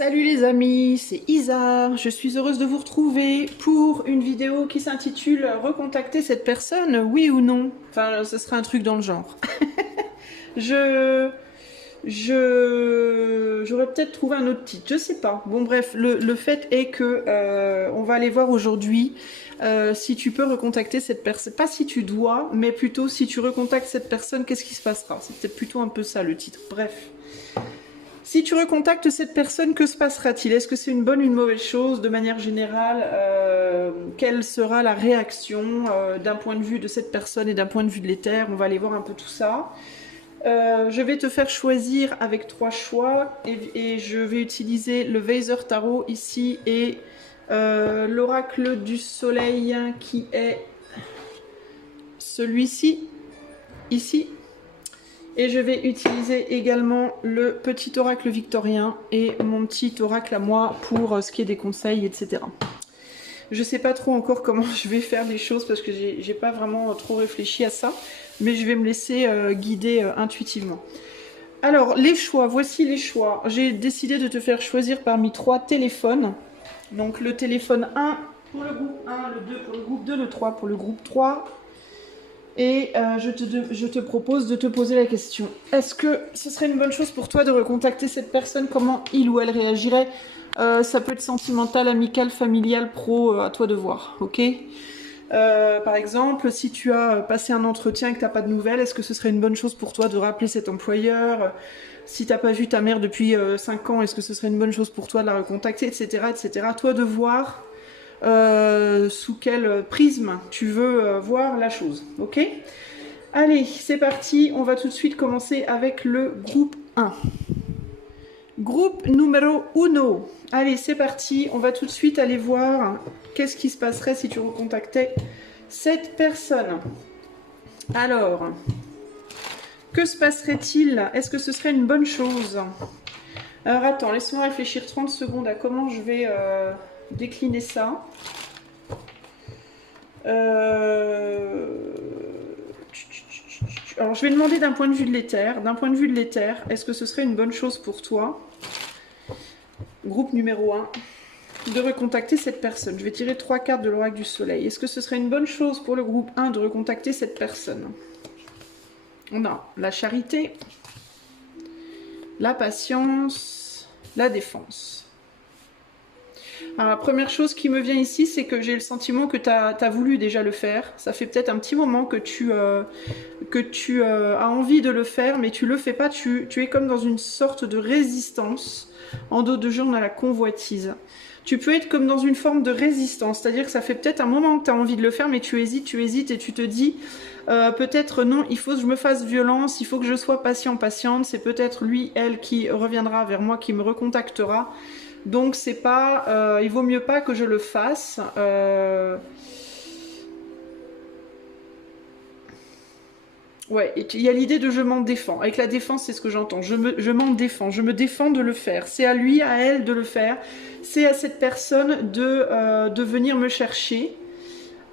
Salut les amis, c'est Isa. Je suis heureuse de vous retrouver pour une vidéo qui s'intitule Recontacter cette personne, oui ou non? Enfin, ce sera un truc dans le genre. Je... J'aurais peut-être trouvé un autre titre, je sais pas. Bon bref, le fait est que on va aller voir aujourd'hui si tu peux recontacter cette personne. Pas si tu dois, mais plutôt si tu recontactes cette personne, qu'est-ce qui se passera? C'est peut-être plutôt un peu ça le titre. Bref. Si tu recontactes cette personne, que se passera-t-il? Est-ce que c'est une bonne ou une mauvaise chose? De manière générale, quelle sera la réaction d'un point de vue de cette personne et d'un point de vue de l'éther? On va aller voir un peu tout ça. Je vais te faire choisir avec 3 choix et je vais utiliser le Weiser Tarot ici et l'oracle du soleil qui est celui-ci, ici. Et je vais utiliser également le petit oracle victorien et mon petit oracle à moi pour ce qui est des conseils, etc. Je sais pas trop encore comment je vais faire les choses parce que j'ai pas vraiment trop réfléchi à ça, mais je vais me laisser guider intuitivement. Alors, les choix, voici les choix. J'ai décidé de te faire choisir parmi 3 téléphones. Donc le téléphone 1 pour le groupe 1, le 2 pour le groupe 2, le 3 pour le groupe 3. Et je te propose de te poser la question. Est-ce que ce serait une bonne chose pour toi de recontacter cette personne? Comment il ou elle réagirait? Ça peut être sentimental, amical, familial, pro, à toi de voir, ok? Par exemple, si tu as passé un entretien et que tu n'as pas de nouvelles, est-ce que ce serait une bonne chose pour toi de rappeler cet employeur? Si tu n'as pas vu ta mère depuis 5 ans, est-ce que ce serait une bonne chose pour toi de la recontacter, etc., etc. À toi de voir sous quel prisme tu veux voir la chose, ok? Allez, c'est parti, on va tout de suite commencer avec le groupe 1. Groupe numéro 1. Allez, c'est parti, on va tout de suite aller voir qu'est-ce qui se passerait si tu recontactais cette personne. Alors, que se passerait-il? Est-ce que ce serait une bonne chose? Alors attends, laisse-moi réfléchir 30 secondes à comment je vais décliner ça. Alors je vais demander d'un point de vue de l'éther. D'un point de vue de l'éther, est-ce que ce serait une bonne chose pour toi, groupe numéro 1, de recontacter cette personne? Je vais tirer 3 cartes de l'oracle du soleil. Est-ce que ce serait une bonne chose pour le groupe 1 de recontacter cette personne? On a la charité, la patience, la défense. Alors, la première chose qui me vient ici, c'est que j'ai le sentiment que tu as voulu déjà le faire. Ça fait peut-être un petit moment que tu as envie de le faire, mais tu le fais pas. Tu es comme dans une sorte de résistance. En d'autres jeux, on a la convoitise. Tu peux être comme dans une forme de résistance, c'est-à-dire que ça fait peut-être un moment que tu as envie de le faire, mais tu hésites et tu te dis peut-être non, il faut que je me fasse violence, il faut que je sois patiente, c'est peut-être lui, elle qui reviendra vers moi, qui me recontactera. Donc c'est pas, il vaut mieux pas que je le fasse. Ouais, il y a l'idée de je m'en défends. Avec la défense, c'est ce que j'entends. Je m'en défends. Je me défends de le faire. C'est à lui, à elle de le faire. C'est à cette personne de venir me chercher.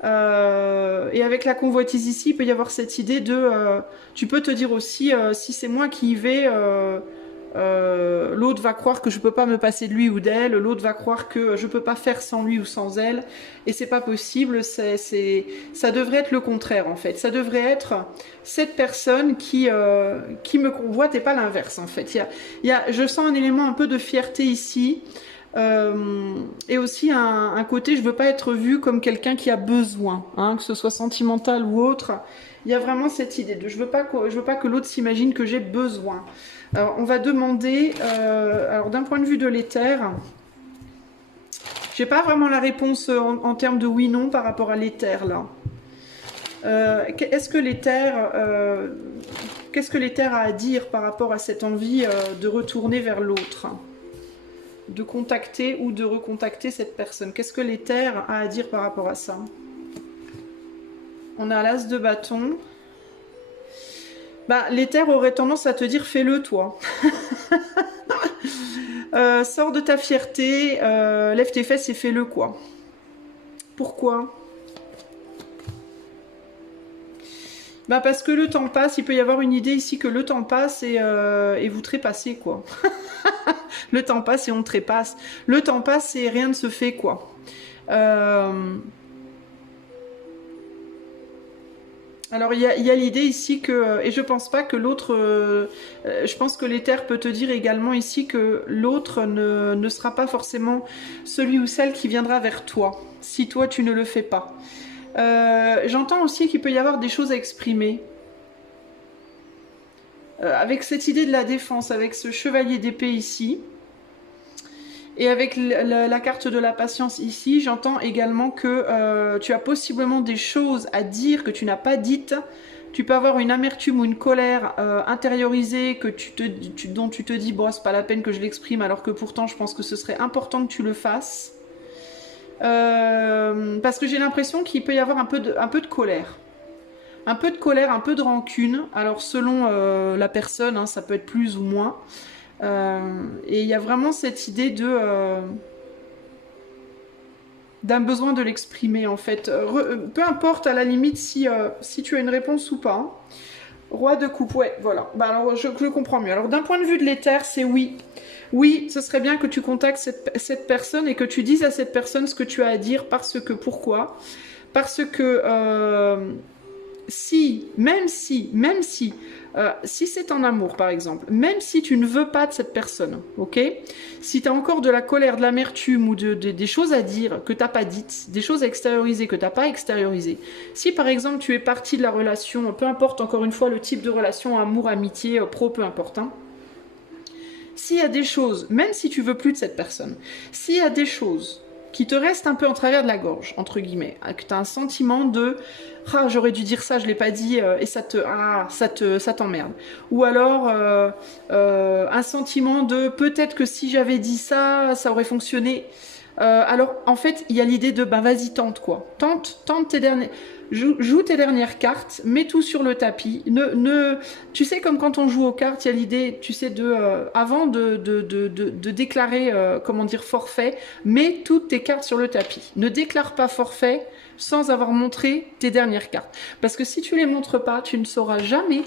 Et avec la convoitise ici, il peut y avoir cette idée de... tu peux te dire aussi, si c'est moi qui y vais... l'autre va croire que je peux pas me passer de lui ou d'elle, l'autre va croire que je peux pas faire sans lui ou sans elle, et c'est pas possible. Ça devrait être le contraire en fait. Ça devrait être cette personne qui me convoite et pas l'inverse en fait. Je sens un élément un peu de fierté ici. Et aussi un côté, je veux pas être vue comme quelqu'un qui a besoin, hein, que ce soit sentimental ou autre. Il y a vraiment cette idée de je veux pas que l'autre s'imagine que j'ai besoin. Alors on va demander, alors d'un point de vue de l'éther, j'ai pas vraiment la réponse en termes de oui/non par rapport à l'éther là. Qu'est-ce que l'éther a à dire par rapport à cette envie de retourner vers l'autre, de contacter ou de recontacter cette personne? Qu'est-ce que l'éther a à dire par rapport à ça? On a l'as de bâton. Bah, l'éther aurait tendance à te dire fais-le toi. Sors de ta fierté, lève tes fesses et fais-le quoi. Pourquoi? Bah parce que le temps passe, il peut y avoir une idée ici que le temps passe et vous trépassez quoi. Le temps passe et on trépasse. Le temps passe et rien ne se fait, quoi. Alors il y a l'idée ici que, et je pense pas que l'autre, je pense que l'éther peut te dire également ici que l'autre ne sera pas forcément celui ou celle qui viendra vers toi, si toi tu ne le fais pas. J'entends aussi qu'il peut y avoir des choses à exprimer. Avec cette idée de la défense, avec ce chevalier d'épée ici, et avec la carte de la patience ici, j'entends également que tu as possiblement des choses à dire que tu n'as pas dites. Tu peux avoir une amertume ou une colère intériorisée que dont tu te dis, bon, c'est pas la peine que je l'exprime, alors que pourtant je pense que ce serait important que tu le fasses. Parce que j'ai l'impression qu'il peut y avoir un peu de colère. Un peu de colère, un peu de rancune. Alors selon la personne, hein, ça peut être plus ou moins. Et il y a vraiment cette idée d'un besoin de l'exprimer en fait. Peu importe à la limite si tu as une réponse ou pas. Hein. Roi de coupe, ouais, voilà. Bah alors je comprends mieux. Alors d'un point de vue de l'éther, c'est oui. Oui, ce serait bien que tu contactes cette personne et que tu dises à cette personne ce que tu as à dire parce que, pourquoi? Parce que même si c'est en amour par exemple, même si tu ne veux pas de cette personne, ok, si tu as encore de la colère, de l'amertume ou des choses à dire que tu n'as pas dites, des choses à extérioriser que tu n'as pas extériorisées, si par exemple tu es parti de la relation, peu importe encore une fois le type de relation, amour, amitié, pro, peu importe, hein, s'il y a des choses, même si tu veux plus de cette personne, s'il y a des choses qui te restent un peu en travers de la gorge, entre guillemets, que tu as un sentiment de « Ah, j'aurais dû dire ça, je ne l'ai pas dit, et ça t'emmerde. » Ou alors un sentiment de « Peut-être que si j'avais dit ça, ça aurait fonctionné. » Alors, en fait, il y a l'idée de « Ben, vas-y, tente, quoi. Tente tes dernières... » Joue tes dernières cartes, mets tout sur le tapis. Tu sais, comme quand on joue aux cartes, il y a l'idée, tu sais, avant de déclarer, comment dire, forfait, mets toutes tes cartes sur le tapis. Ne déclare pas forfait sans avoir montré tes dernières cartes. Parce que si tu les montres pas, tu ne sauras jamais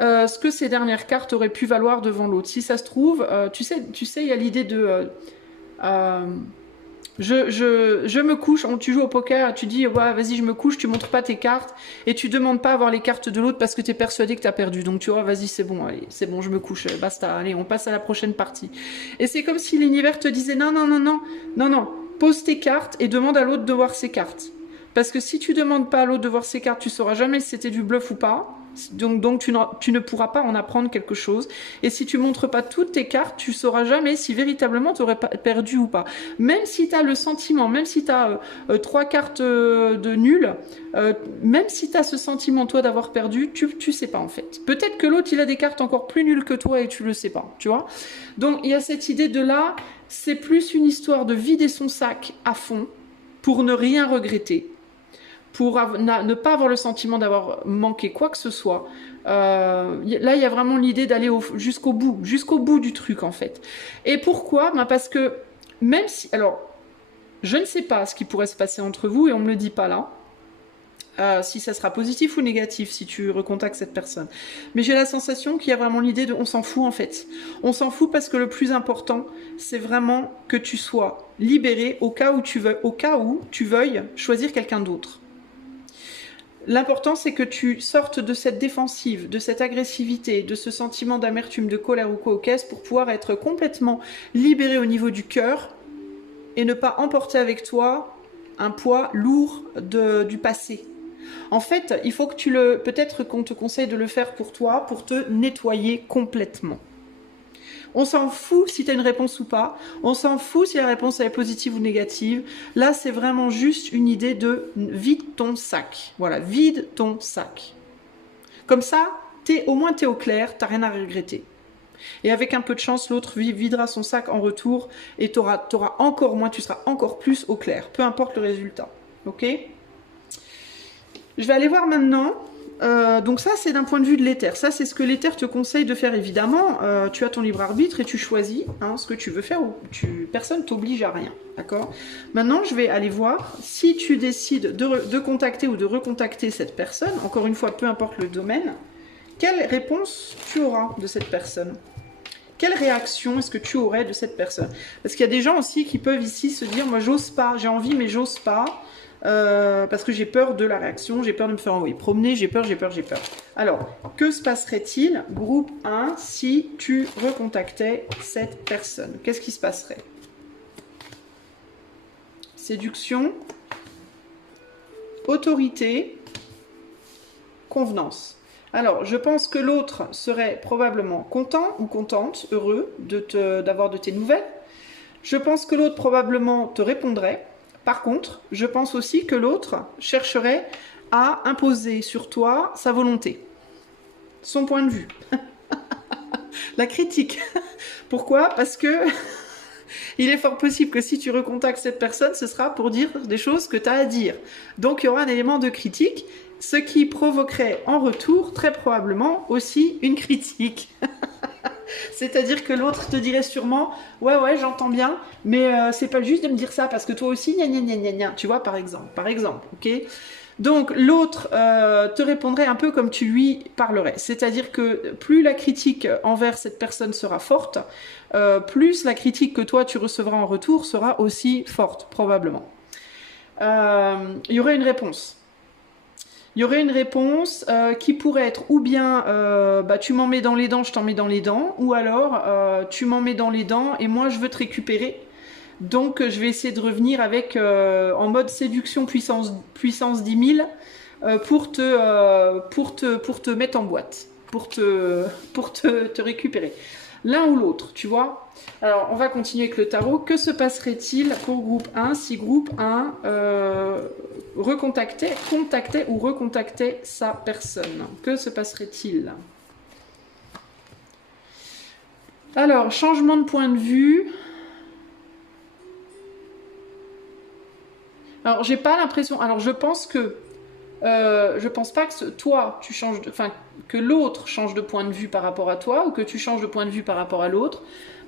ce que ces dernières cartes auraient pu valoir devant l'autre. Si ça se trouve, tu sais, il y a l'idée de... je me couche, tu joues au poker, tu dis ouais, vas-y je me couche, tu montres pas tes cartes et tu demandes pas à voir les cartes de l'autre parce que tu es persuadé que tu as perdu. Donc tu vois, vas-y c'est bon, allez, c'est bon, je me couche, basta, allez, on passe à la prochaine partie. Et c'est comme si l'univers te disait non, pose tes cartes et demande à l'autre de voir ses cartes. Parce que si tu demandes pas à l'autre de voir ses cartes, tu sauras jamais si c'était du bluff ou pas. Donc tu ne pourras pas en apprendre quelque chose. Et si tu montres pas toutes tes cartes, tu sauras jamais si véritablement tu aurais perdu ou pas. Même si tu as le sentiment, même si tu as 3 cartes de nul, même si tu as ce sentiment toi d'avoir perdu, tu sais pas en fait. Peut-être que l'autre il a des cartes encore plus nulles que toi et tu le sais pas, tu vois. Donc il y a cette idée de là, c'est plus une histoire de vider son sac à fond pour ne rien regretter. Pour ne pas avoir le sentiment d'avoir manqué quoi que ce soit. Là, il y a vraiment l'idée d'aller jusqu'au bout du truc, en fait. Et pourquoi? Parce que, même si... Alors, je ne sais pas ce qui pourrait se passer entre vous, et on ne me le dit pas là, si ça sera positif ou négatif, si tu recontactes cette personne. Mais j'ai la sensation qu'il y a vraiment l'idée de... On s'en fout, en fait. On s'en fout parce que le plus important, c'est vraiment que tu sois libéré au cas où tu veuilles choisir quelqu'un d'autre. L'important, c'est que tu sortes de cette défensive, de cette agressivité, de ce sentiment d'amertume, de colère ou quoi au caisse pour pouvoir être complètement libéré au niveau du cœur et ne pas emporter avec toi un poids lourd du passé. En fait, il faut que peut-être qu'on te conseille de le faire pour toi, pour te nettoyer complètement. On s'en fout si tu as une réponse ou pas. On s'en fout si la réponse est positive ou négative. Là, c'est vraiment juste une idée de vide ton sac. Voilà, vide ton sac. Comme ça, au moins tu es au clair, tu n'as rien à regretter. Et avec un peu de chance, l'autre videra son sac en retour et tu auras encore moins, tu seras encore plus au clair. Peu importe le résultat. Ok ? Je vais aller voir maintenant... donc ça c'est d'un point de vue de l'éther, ça c'est ce que l'éther te conseille de faire évidemment, tu as ton libre arbitre et tu choisis ce que tu veux faire, personne t'oblige à rien, d'accord. Maintenant je vais aller voir si tu décides de contacter ou de recontacter cette personne, encore une fois peu importe le domaine, quelle réponse tu auras de cette personne. Quelle réaction est-ce que tu aurais de cette personne? Parce qu'il y a des gens aussi qui peuvent ici se dire, moi j'ose pas, j'ai envie mais j'ose pas, parce que j'ai peur de la réaction, j'ai peur de me faire envoyer promener, j'ai peur, j'ai peur, j'ai peur. Alors, que se passerait-il, groupe 1, si tu recontactais cette personne? Qu'est-ce qui se passerait? Séduction, autorité, convenance. Alors, je pense que l'autre serait probablement content ou contente, heureux d'avoir de tes nouvelles. Je pense que l'autre probablement te répondrait. Par contre, je pense aussi que l'autre chercherait à imposer sur toi sa volonté, son point de vue, la critique. Pourquoi? Parce que il est fort possible que si tu recontactes cette personne, ce sera pour dire des choses que tu as à dire. Donc, il y aura un élément de critique, ce qui provoquerait en retour, très probablement, aussi une critique. C'est-à-dire que l'autre te dirait sûrement « Ouais, ouais, j'entends bien, mais c'est pas juste de me dire ça, parce que toi aussi, gna gna gna gna gna. » Tu vois, par exemple, ok? Donc, l'autre te répondrait un peu comme tu lui parlerais. C'est-à-dire que plus la critique envers cette personne sera forte, plus la critique que toi, tu recevras en retour sera aussi forte, probablement. Il y aurait une réponse. Il y aurait une réponse qui pourrait être ou bien bah, tu m'en mets dans les dents, je t'en mets dans les dents, ou alors tu m'en mets dans les dents et moi je veux te récupérer. Donc je vais essayer de revenir avec en mode séduction puissance 10 000 pour te mettre en boîte, pour te récupérer. L'un ou l'autre, tu vois. Alors, on va continuer avec le tarot. Que se passerait-il pour groupe 1 si groupe 1 contactait ou recontactait sa personne? Que se passerait-il? Alors, changement de point de vue. Alors, j'ai pas l'impression... Alors, je pense pas que toi, tu changes enfin, que l'autre change de point de vue par rapport à toi ou que tu changes de point de vue par rapport à l'autre,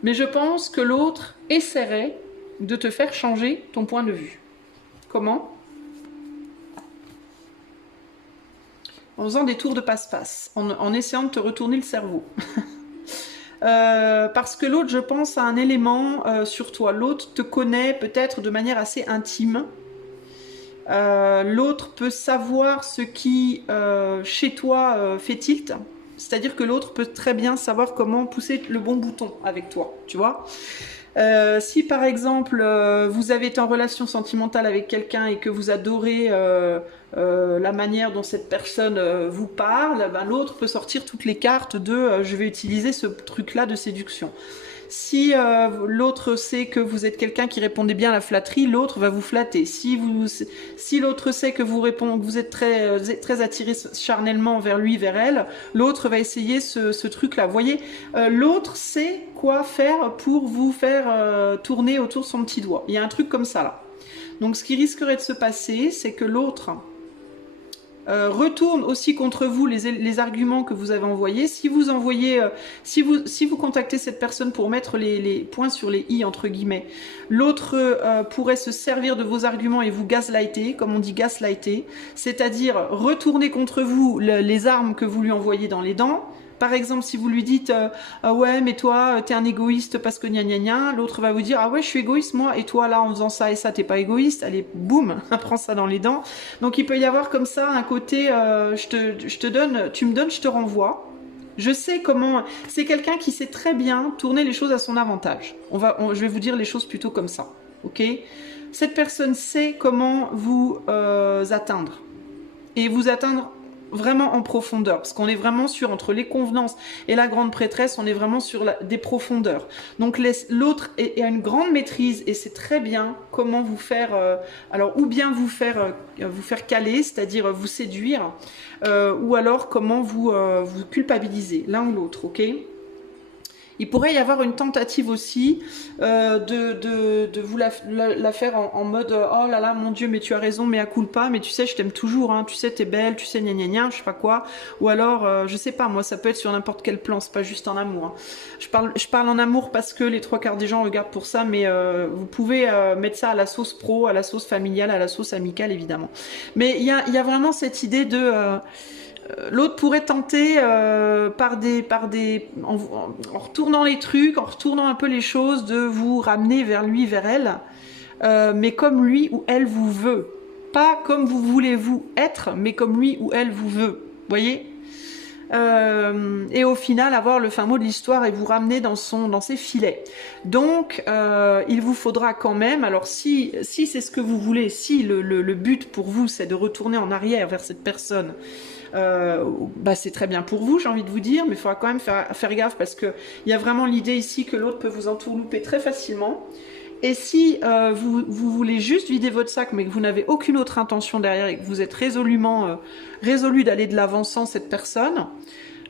mais je pense que l'autre essaierait de te faire changer ton point de vue. Comment? En faisant des tours de passe-passe, en essayant de te retourner le cerveau. Parce que l'autre, je pense, a un élément sur toi. L'autre te connaît peut-être de manière assez intime. L'autre peut savoir ce qui, chez toi, fait tilt. C'est-à-dire que l'autre peut très bien savoir comment pousser le bon bouton avec toi, tu vois. Si par exemple, vous avez été en relation sentimentale avec quelqu'un et que vous adorez la manière dont cette personne vous parle, ben, l'autre peut sortir toutes les cartes de je vais utiliser ce truc-là de séduction. Si l'autre sait que vous êtes quelqu'un qui répondait bien à la flatterie, l'autre va vous flatter. Si l'autre sait que vous êtes très attiré charnellement vers lui, vers elle, l'autre va essayer ce truc-là. Vous voyez, l'autre sait quoi faire pour vous faire tourner autour de son petit doigt. Il y a un truc comme ça là. Donc ce qui risquerait de se passer, c'est que l'autre retourne aussi contre vous les arguments que vous avez envoyés. Si vous envoyez, si vous contactez cette personne pour mettre les points sur les i entre guillemets, l'autre pourrait se servir de vos arguments et vous gaslighter, comme on dit gaslighter, c'est-à-dire retourner contre vous les armes que vous lui envoyez dans les dents. Par exemple, si vous lui dites ah ouais, mais toi, t'es un égoïste parce que gna gna gna, l'autre va vous dire ah ouais, je suis égoïste moi, et toi là, en faisant ça et ça, t'es pas égoïste. Allez, boum, prends ça dans les dents. Donc il peut y avoir comme ça un côté je te donne, tu me donnes, je te renvoie. Je sais comment. C'est quelqu'un qui sait très bien tourner les choses à son avantage. Je vais vous dire les choses plutôt comme ça, ok? Cette personne sait comment vous atteindre et vous atteindre vraiment en profondeur, parce qu'on est vraiment sur, entre les convenances et la grande prêtresse, on est vraiment sur des profondeurs. Donc l'autre a une grande maîtrise et c'est très bien comment vous faire, alors ou bien vous faire caler, c'est-à-dire vous séduire, ou alors comment vous culpabiliser, l'un ou l'autre, ok? Il pourrait y avoir une tentative aussi de vous la faire en mode oh là là, mon Dieu, mais tu as raison, mais à culpa, mais tu sais, je t'aime toujours, hein, tu sais, t'es belle, tu sais, gna gna gna, je sais pas quoi. Ou alors, je sais pas, moi, ça peut être sur n'importe quel plan, c'est pas juste en amour. Hein. Je parle en amour parce que les 3/4 des gens regardent pour ça, mais vous pouvez mettre ça à la sauce pro, à la sauce familiale, à la sauce amicale, évidemment. Mais il y a vraiment cette idée de l'autre pourrait tenter en retournant les trucs, en retournant un peu les choses, de vous ramener vers lui, vers elle, mais comme lui ou elle vous veut. Pas comme vous voulez vous être, mais comme lui ou elle vous veut. Voyez? Et au final avoir le fin mot de l'histoire et vous ramener dans ses filets. Donc il vous faudra quand même, alors si c'est ce que vous voulez, si le but pour vous c'est de retourner en arrière vers cette personne, bah c'est très bien pour vous, j'ai envie de vous dire, mais il faudra quand même faire gaffe, parce que il y a vraiment l'idée ici que l'autre peut vous entourlouper très facilement. Et si vous voulez juste vider votre sac, mais que vous n'avez aucune autre intention derrière, et que vous êtes résolu d'aller de l'avant sans cette personne,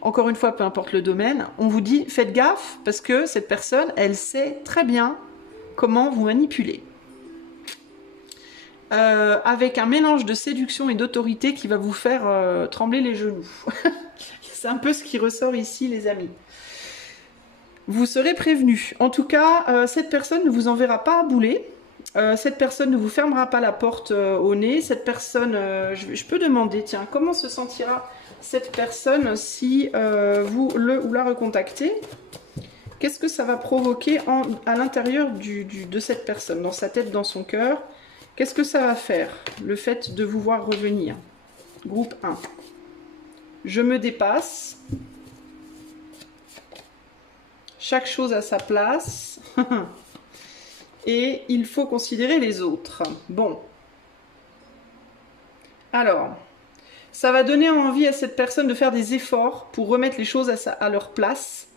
encore une fois, peu importe le domaine, on vous dit faites gaffe, parce que cette personne, elle sait très bien comment vous manipuler. Avec un mélange de séduction et d'autorité qui va vous faire trembler les genoux. C'est un peu ce qui ressort ici, les amis. Vous serez prévenu. En tout cas, cette personne ne vous enverra pas à bouler. Cette personne ne vous fermera pas la porte au nez. Cette personne, je peux demander, tiens, comment se sentira cette personne si vous le ou la recontactez? Qu'est-ce que ça va provoquer à l'intérieur de cette personne, dans sa tête, dans son cœur? Qu'est-ce que ça va faire, le fait de vous voir revenir? Groupe 1. Je me dépasse. Chaque chose à sa place. Et il faut considérer les autres. Bon. Alors, ça va donner envie à cette personne de faire des efforts pour remettre les choses à leur place.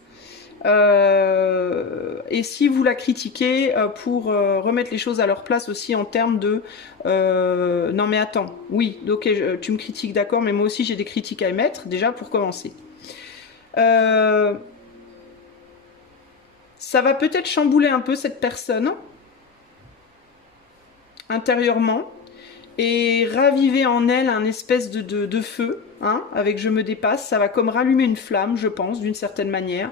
Et si vous la critiquez, pour remettre les choses à leur place aussi en termes de non mais attends, oui, ok, tu me critiques, d'accord, mais moi aussi j'ai des critiques à émettre, déjà pour commencer. Ça va peut-être chambouler un peu cette personne intérieurement et raviver en elle un espèce de feu, hein, avec je me dépasse. Ça va comme rallumer une flamme, je pense, d'une certaine manière,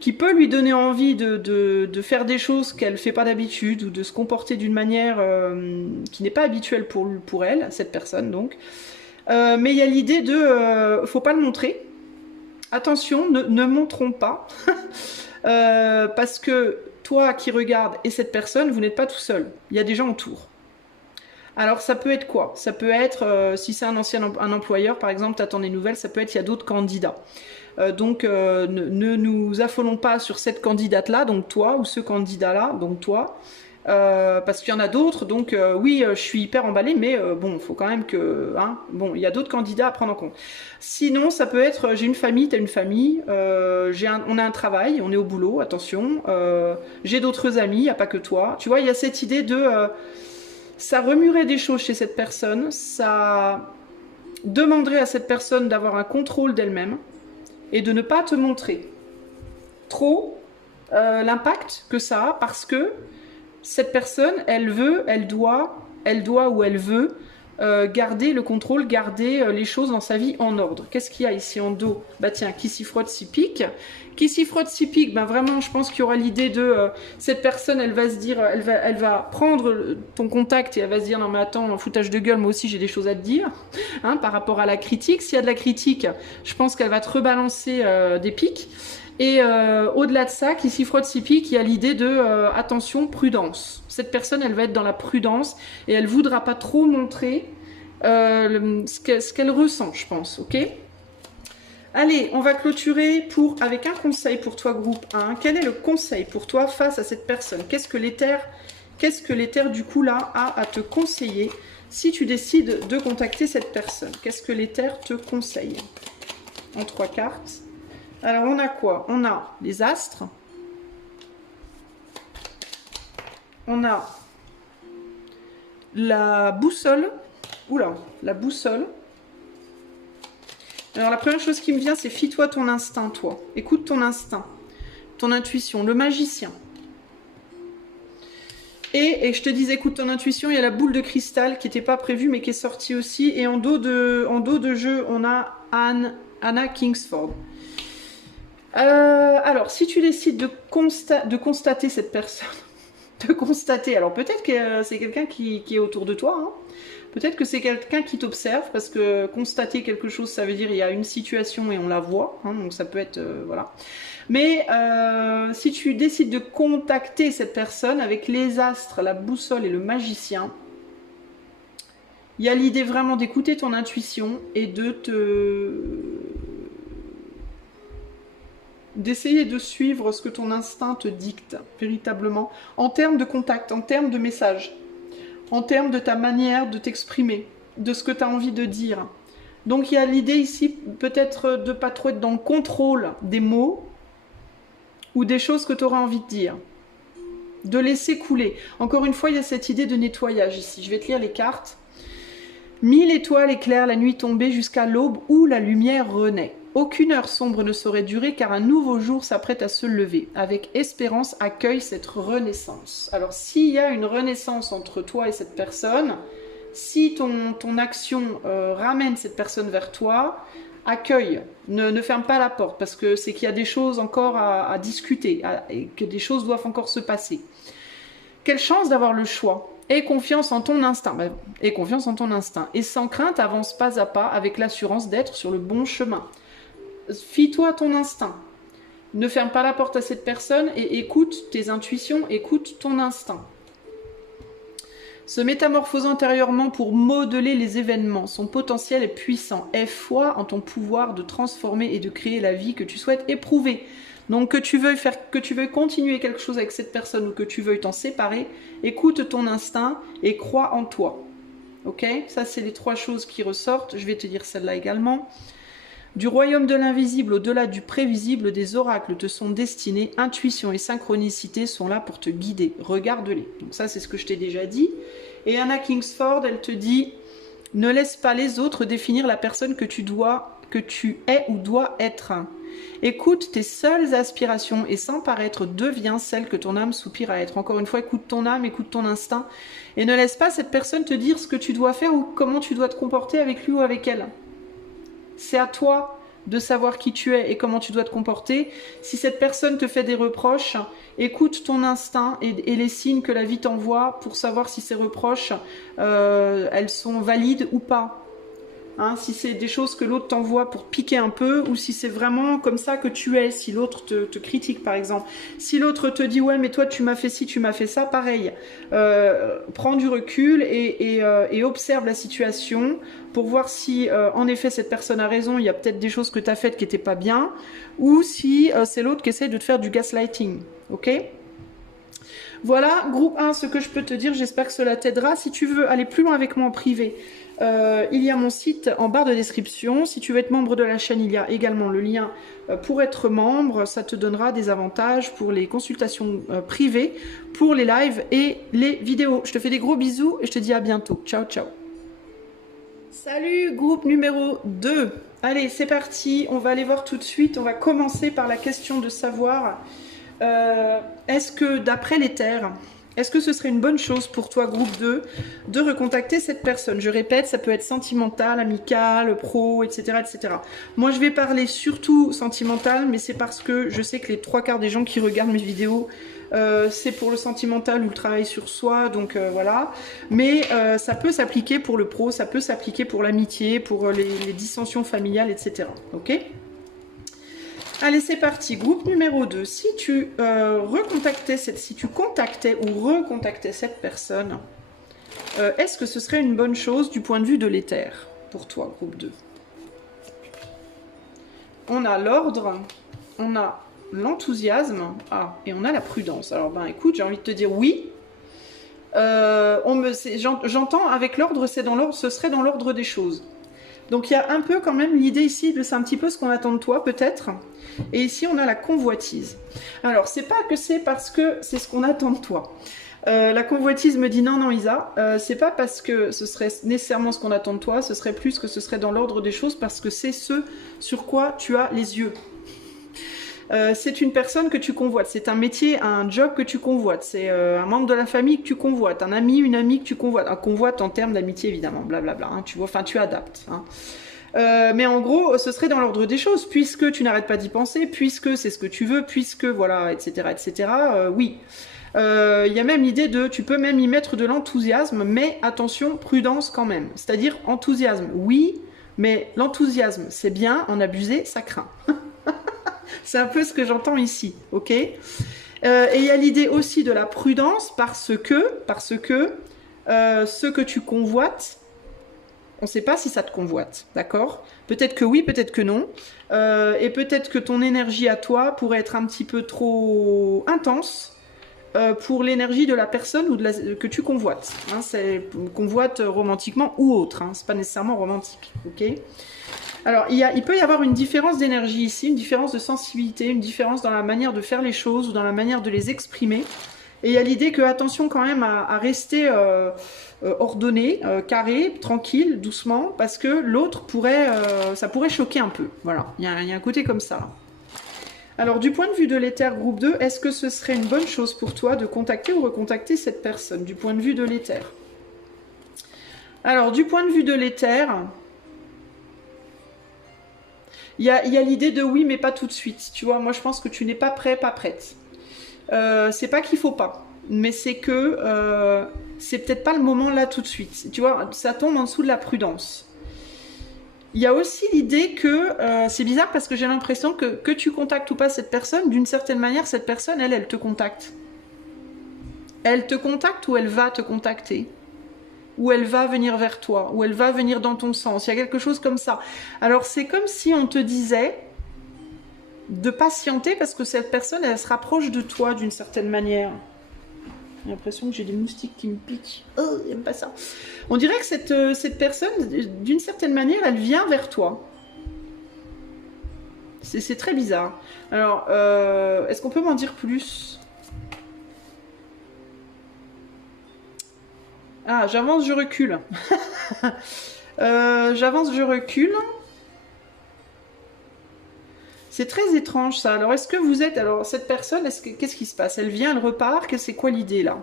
qui peut lui donner envie de faire des choses qu'elle ne fait pas d'habitude, ou de se comporter d'une manière qui n'est pas habituelle pour elle, cette personne donc. Mais il y a l'idée de faut pas le montrer. Attention, ne montrons pas. Parce que toi qui regardes et cette personne, vous n'êtes pas tout seul. Il y a des gens autour. Alors ça peut être quoi? Ça peut être, si c'est un employeur par exemple, t'attends des nouvelles, ça peut être il y a d'autres candidats. Donc ne nous affolons pas sur cette candidate-là, donc toi, ou ce candidat-là, donc toi. Parce qu'il y en a d'autres, donc oui, je suis hyper emballée, mais bon, il faut quand même que... Hein, bon, il y a d'autres candidats à prendre en compte. Sinon, ça peut être, j'ai une famille, t'as une famille, on a un travail, on est au boulot, attention, j'ai d'autres amis, il n'y a pas que toi. Tu vois, il y a cette idée de... ça remuerait des choses chez cette personne, ça demanderait à cette personne d'avoir un contrôle d'elle-même et de ne pas te montrer trop l'impact que ça a, parce que cette personne, elle doit ou elle veut garder le contrôle, garder les choses dans sa vie en ordre. Qu'est-ce qu'il y a ici en dos? Bah tiens, qui s'y frotte s'y pique. Qui s'y frotte s'y pique, ben vraiment, je pense qu'il y aura l'idée de cette personne, elle va se dire, elle va prendre ton contact et elle va se dire non mais attends, foutage de gueule, moi aussi j'ai des choses à te dire, hein, par rapport à la critique. S'il y a de la critique, je pense qu'elle va te rebalancer des pics. Et au-delà de ça, qui s'y frotte s'y pique, il y a l'idée de attention, prudence. Cette personne, elle va être dans la prudence et elle voudra pas trop montrer ce qu'elle ressent, je pense, ok? Allez, on va clôturer avec un conseil pour toi, groupe 1. Quel est le conseil pour toi face à cette personne? Qu'est-ce que l'éther du coup là a à te conseiller si tu décides de contacter cette personne? Qu'est-ce que l'éther te conseille? En 3 cartes. Alors, on a quoi? On a les astres. On a la boussole. Oula, la boussole. Alors, la première chose qui me vient, c'est fie-toi ton instinct, toi. Écoute ton instinct, ton intuition, le magicien. Et je te dis, écoute ton intuition, il y a la boule de cristal qui n'était pas prévue, mais qui est sortie aussi. Et en dos de jeu, on a Anna Kingsford. Alors, si tu décides de constater cette personne, alors peut-être que c'est quelqu'un qui est autour de toi, hein, Peut-être que c'est quelqu'un qui t'observe, parce que constater quelque chose, ça veut dire il y a une situation et on la voit, hein, donc ça peut être... voilà. Mais si tu décides de contacter cette personne avec les astres, la boussole et le magicien, il y a l'idée vraiment d'écouter ton intuition et d'essayer de suivre ce que ton instinct te dicte, véritablement, en termes de contact, en termes de message, en termes de ta manière de t'exprimer, de ce que tu as envie de dire. Donc il y a l'idée ici, peut-être de pas trop être dans le contrôle des mots ou des choses que tu auras envie de dire. De laisser couler. Encore une fois, il y a cette idée de nettoyage ici. Je vais te lire les cartes. 1000 étoiles éclairent la nuit tombée jusqu'à l'aube où la lumière renaît. Aucune heure sombre ne saurait durer car un nouveau jour s'apprête à se lever. Avec espérance, accueille cette renaissance. Alors s'il y a une renaissance entre toi et cette personne, si ton action ramène cette personne vers toi, accueille, ne ferme pas la porte parce que c'est qu'il y a des choses encore à discuter et que des choses doivent encore se passer. Quelle chance d'avoir le choix. Aie confiance en ton instinct. Aie confiance en ton instinct. Et sans crainte, avance pas à pas avec l'assurance d'être sur le bon chemin. Fie-toi à ton instinct. Ne ferme pas la porte à cette personne et écoute tes intuitions, écoute ton instinct. Se métamorphoser intérieurement pour modeler les événements. Son potentiel est puissant. Aie foi en ton pouvoir de transformer et de créer la vie que tu souhaites éprouver. Donc que tu veuilles continuer quelque chose avec cette personne ou que tu veuilles t'en séparer, écoute ton instinct et crois en toi. Ok? Ça, c'est les 3 choses qui ressortent. Je vais te dire celle-là également. Du royaume de l'invisible au-delà du prévisible, des oracles te sont destinés. Intuition et synchronicité sont là pour te guider. Regarde-les. Donc ça, c'est ce que je t'ai déjà dit. Et Anna Kingsford, elle te dit, ne laisse pas les autres définir la personne que tu es ou dois être. Écoute tes seules aspirations et sans paraître deviens celle que ton âme soupire à être. Encore une fois, écoute ton âme, écoute ton instinct et ne laisse pas cette personne te dire ce que tu dois faire ou comment tu dois te comporter avec lui ou avec elle. C'est à toi de savoir qui tu es et comment tu dois te comporter. Si cette personne te fait des reproches, écoute ton instinct et les signes que la vie t'envoie pour savoir si ces reproches, elles sont valides ou pas. Hein, si c'est des choses que l'autre t'envoie pour te piquer un peu ou si c'est vraiment comme ça que tu es, si l'autre te critique par exemple. Si l'autre te dit ouais mais toi tu m'as fait ci, tu m'as fait ça, pareil. Prends du recul et observe la situation pour voir si en effet cette personne a raison, il y a peut-être des choses que tu as faites qui n'étaient pas bien ou si c'est l'autre qui essaie de te faire du gaslighting. Ok ? Voilà, groupe 1, ce que je peux te dire, j'espère que cela t'aidera. Si tu veux aller plus loin avec moi en privé, il y a mon site en barre de description. Si tu veux être membre de la chaîne, il y a également le lien pour être membre. Ça te donnera des avantages pour les consultations privées, pour les lives et les vidéos. Je te fais des gros bisous et je te dis à bientôt. Ciao, ciao. Salut, groupe numéro 2. Allez, c'est parti. On va aller voir tout de suite. On va commencer par la question de savoir... est-ce que d'après les terres, est-ce que ce serait une bonne chose pour toi, groupe 2, de recontacter cette personne? Je répète, ça peut être sentimental, amical, pro, etc., etc. Moi, je vais parler surtout sentimental, mais c'est parce que je sais que les 3/4 des gens qui regardent mes vidéos, c'est pour le sentimental ou le travail sur soi, donc voilà. Mais ça peut s'appliquer pour le pro, ça peut s'appliquer pour l'amitié, pour les dissensions familiales, etc. Ok ? Allez, c'est parti. Groupe numéro 2. Si tu contactais ou recontactais cette personne, est-ce que ce serait une bonne chose du point de vue de l'éther pour toi, groupe 2? On a l'ordre, on a l'enthousiasme, et on a la prudence. Alors, ben écoute, j'ai envie de te dire oui. J'entends avec l'ordre, ce serait dans l'ordre des choses. Donc il y a un peu quand même l'idée ici, c'est un petit peu ce qu'on attend de toi peut-être. Et ici on a la convoitise. Alors c'est pas que c'est parce que c'est ce qu'on attend de toi. La convoitise me dit non Isa, c'est pas parce que ce serait nécessairement ce qu'on attend de toi, ce serait plus que ce serait dans l'ordre des choses parce que c'est ce sur quoi tu as les yeux. C'est une personne que tu convoites, c'est un métier, un job que tu convoites, c'est un membre de la famille que tu convoites, un ami, une amie que tu convoites, un convoite en termes d'amitié évidemment, blablabla, hein, tu vois, enfin tu adaptes. Hein. Mais en gros, ce serait dans l'ordre des choses, puisque tu n'arrêtes pas d'y penser, puisque c'est ce que tu veux, puisque voilà, etc., etc. Oui. Il y a même l'idée de, tu peux même y mettre de l'enthousiasme, mais attention, prudence quand même. C'est-à-dire enthousiasme, oui, mais l'enthousiasme, c'est bien, en abuser, ça craint. C'est un peu ce que j'entends ici, ok? Et il y a l'idée aussi de la prudence, parce que ce que tu convoites, on ne sait pas si ça te convoite, d'accord? Peut-être que oui, peut-être que non. Et peut-être que ton énergie à toi pourrait être un petit peu trop intense pour l'énergie de la personne ou que tu convoites. Hein, c'est convoite romantiquement ou autre. Hein, c'est pas nécessairement romantique. Ok. Alors, il peut y avoir une différence d'énergie ici, une différence de sensibilité, une différence dans la manière de faire les choses ou dans la manière de les exprimer. Et il y a l'idée que, attention quand même à rester ordonné, carré, tranquille, doucement, parce que l'autre pourrait, ça pourrait choquer un peu. Voilà, il y a un côté comme ça. Là. Alors, du point de vue de l'éther groupe 2, est-ce que ce serait une bonne chose pour toi de contacter ou recontacter cette personne, du point de vue de l'éther? Alors, du point de vue de l'éther, il y a l'idée de oui, mais pas tout de suite. Tu vois, moi, je pense que tu n'es pas prêt, pas prête. C'est pas qu'il faut pas, mais c'est que c'est peut-être pas le moment là tout de suite. Tu vois, ça tombe en dessous de la prudence. Il y a aussi l'idée que, c'est bizarre parce que j'ai l'impression que tu contactes ou pas cette personne, d'une certaine manière, cette personne, elle te contacte. Elle te contacte ou elle va te contacter. Ou elle va venir vers toi, ou elle va venir dans ton sens. Il y a quelque chose comme ça. Alors c'est comme si on te disait de patienter parce que cette personne, elle se rapproche de toi d'une certaine manière. J'ai l'impression que j'ai des moustiques qui me piquent. Oh, j'aime pas ça. On dirait que cette personne, d'une certaine manière, elle vient vers toi. C'est très bizarre. Alors, est-ce qu'on peut m'en dire plus? Ah, j'avance, je recule. J'avance, je recule. C'est très étrange ça. Alors est-ce que vous êtes... Alors cette personne, qu'est-ce qui se passe? Elle vient, elle repart, c'est quoi l'idée là?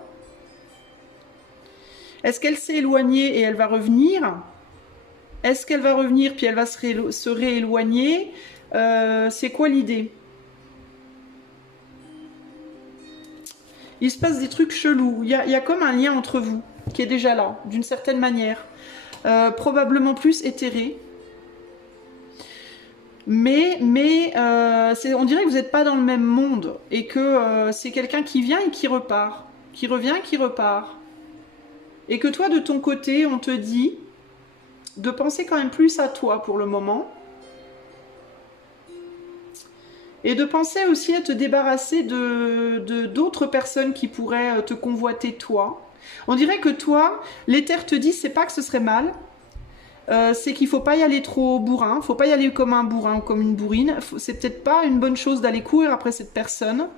Est-ce qu'elle s'est éloignée et elle va revenir? Est-ce qu'elle va revenir puis elle va se rééloigner? C'est quoi l'idée? Il se passe des trucs chelous. Il y a comme un lien entre vous qui est déjà là, d'une certaine manière. Probablement plus éthéré. Mais on dirait que vous n'êtes pas dans le même monde et que c'est quelqu'un qui vient et qui repart, qui revient, qui repart. Et que toi, de ton côté, on te dit de penser quand même plus à toi pour le moment et de penser aussi à te débarrasser d'autres personnes qui pourraient te convoiter toi. On dirait que toi, l'éther te dit, c'est pas que ce serait mal, c'est qu'il faut pas y aller trop bourrin, faut pas y aller comme un bourrin ou comme une bourrine. C'est peut-être pas une bonne chose d'aller courir après cette personne.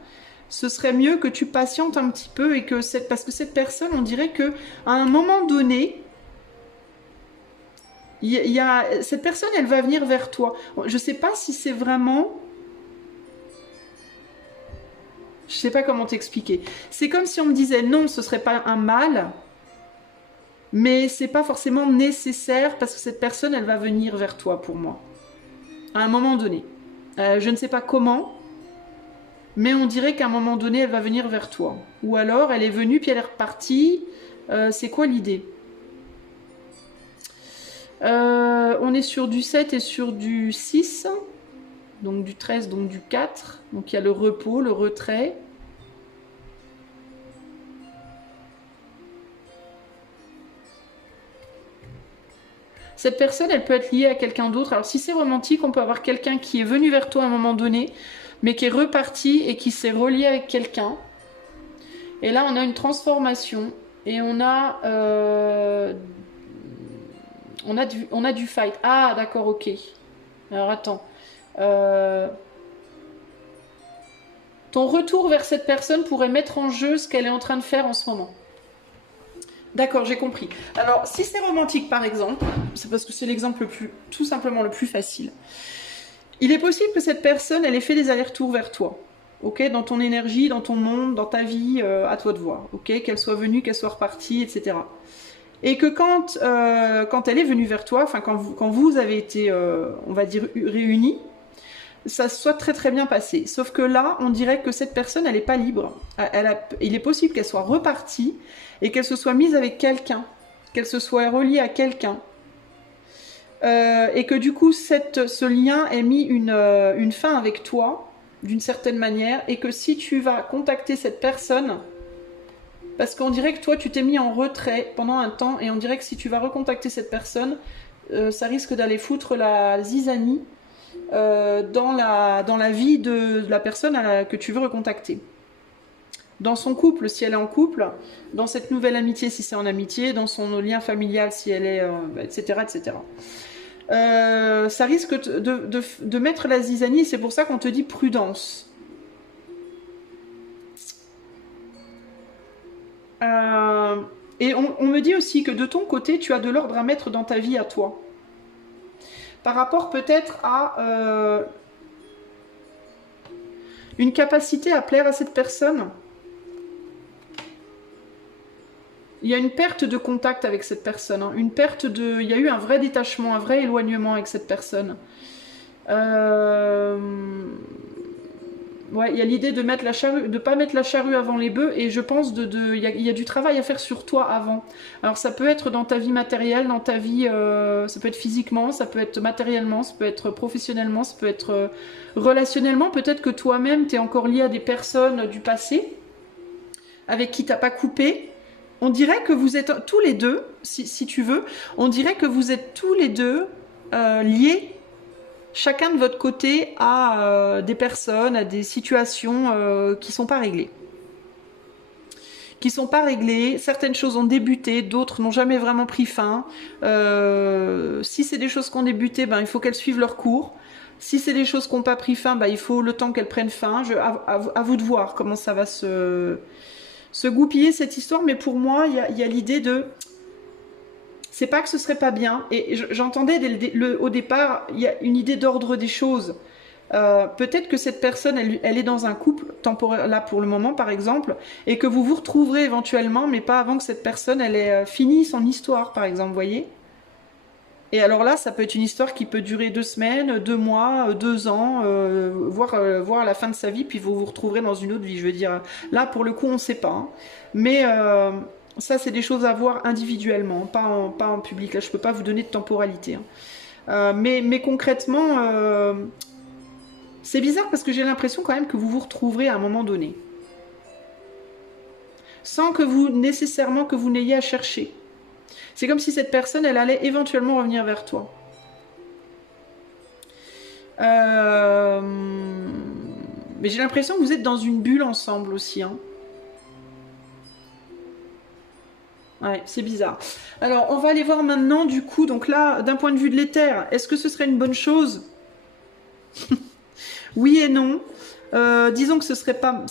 Ce serait mieux que tu patientes un petit peu et que parce que cette personne, on dirait que à un moment donné, cette personne, elle va venir vers toi. Je sais pas si c'est vraiment... Je sais pas comment t'expliquer. C'est comme si on me disait non, ce serait pas un mal, mais c'est pas forcément nécessaire parce que cette personne, elle va venir vers toi pour moi. À un moment donné. Je ne sais pas comment, mais on dirait qu'à un moment donné, elle va venir vers toi. Ou alors, elle est venue puis elle est repartie. C'est quoi l'idée? On est sur du 7 et sur du 6. Donc du 13, donc du 4. Donc il y a le repos, le retrait. Cette personne, elle peut être liée à quelqu'un d'autre. Alors si c'est romantique, on peut avoir quelqu'un qui est venu vers toi à un moment donné, mais qui est reparti et qui s'est relié avec quelqu'un. Et là, on a une transformation et on a du fight. Ah, d'accord, ok. Alors attends. Ton retour vers cette personne pourrait mettre en jeu ce qu'elle est en train de faire en ce moment. D'accord, j'ai compris. Alors, si c'est romantique, par exemple, c'est parce que c'est l'exemple tout simplement le plus facile. Il est possible que cette personne, elle ait fait des allers-retours vers toi. Ok, dans ton énergie, dans ton monde, dans ta vie, à toi de voir. Ok, qu'elle soit venue, qu'elle soit repartie, etc. Et que quand elle est venue vers toi, enfin quand vous avez été, on va dire, réunis, ça se soit très très bien passé. Sauf que là, on dirait que cette personne, elle n'est pas libre. Il est possible qu'elle soit repartie et qu'elle se soit mise avec quelqu'un, qu'elle se soit reliée à quelqu'un. Et que du coup, ce lien ait mis une fin avec toi, d'une certaine manière, et que si tu vas contacter cette personne, parce qu'on dirait que toi, tu t'es mis en retrait pendant un temps, et on dirait que si tu vas recontacter cette personne, ça risque d'aller foutre la zizanie dans la vie de la personne que tu veux recontacter. Dans son couple, si elle est en couple, dans cette nouvelle amitié, si c'est en amitié, dans son lien familial, si elle est, etc., etc. Ça risque de mettre la zizanie, c'est pour ça qu'on te dit prudence. Et on me dit aussi que de ton côté, tu as de l'ordre à mettre dans ta vie à toi. Par rapport peut-être à une capacité à plaire à cette personne. Il y a une perte de contact avec cette personne. Hein. Il y a eu un vrai détachement, un vrai éloignement avec cette personne. Ouais, il y a l'idée de pas mettre la charrue avant les bœufs, et je pense il y a du travail à faire sur toi avant. Alors ça peut être dans ta vie matérielle, dans ta vie, ça peut être physiquement, ça peut être matériellement, ça peut être professionnellement, ça peut être relationnellement. Peut-être que toi-même t'es encore lié à des personnes du passé avec qui t'as pas coupé. On dirait que vous êtes tous les deux, si tu veux, on dirait que vous êtes tous les deux liés. Chacun de votre côté a des personnes, a des situations qui sont pas réglées. Certaines choses ont débuté, d'autres n'ont jamais vraiment pris fin. Si c'est des choses qui ont débuté, il faut qu'elles suivent leur cours. Si c'est des choses qui n'ont pas pris fin, il faut le temps qu'elles prennent fin. À vous de voir comment ça va se goupiller cette histoire, mais pour moi, il y a l'idée de... C'est pas que ce serait pas bien, et j'entendais au départ, il y a une idée d'ordre des choses. Peut-être que cette personne, elle est dans un couple temporaire, là pour le moment par exemple, et que vous vous retrouverez éventuellement, mais pas avant que cette personne, elle ait fini son histoire par exemple, vous voyez. Et alors là, ça peut être une histoire qui peut durer 2 semaines, 2 mois, 2 ans, voire la fin de sa vie, puis vous vous retrouverez dans une autre vie. Je veux dire, là pour le coup, on ne sait pas. Hein. Mais ça, c'est des choses à voir individuellement, pas en public. Là, je ne peux pas vous donner de temporalité. Hein. Mais concrètement, c'est bizarre parce que j'ai l'impression quand même que vous vous retrouverez à un moment donné. Sans que vous n'ayez à chercher. C'est comme si cette personne, elle allait éventuellement revenir vers toi. Mais j'ai l'impression que vous êtes dans une bulle ensemble aussi. Hein. Ouais, c'est bizarre. Alors, on va aller voir maintenant, du coup, donc là, d'un point de vue de l'éther, est-ce que ce serait une bonne chose? Oui et non. Disons que ce serait pas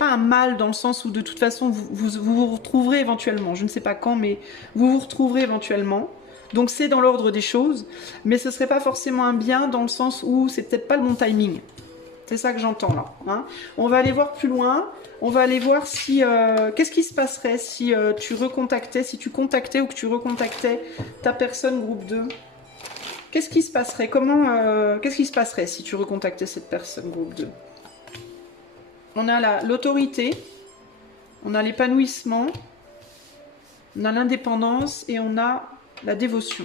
un mal dans le sens où de toute façon vous retrouverez éventuellement. Je ne sais pas quand, mais vous vous retrouverez éventuellement. Donc c'est dans l'ordre des choses, mais ce serait pas forcément un bien dans le sens où c'est peut-être pas le bon timing. C'est ça que j'entends là. Hein. On va aller voir plus loin. On va aller voir si qu'est-ce qui se passerait si tu contactais ou que tu recontactais ta personne groupe 2. Qu'est-ce qui se passerait? Qu'est-ce qui se passerait si tu recontactais cette personne groupe 2? On a l'autorité, on a l'épanouissement, on a l'indépendance et on a la dévotion.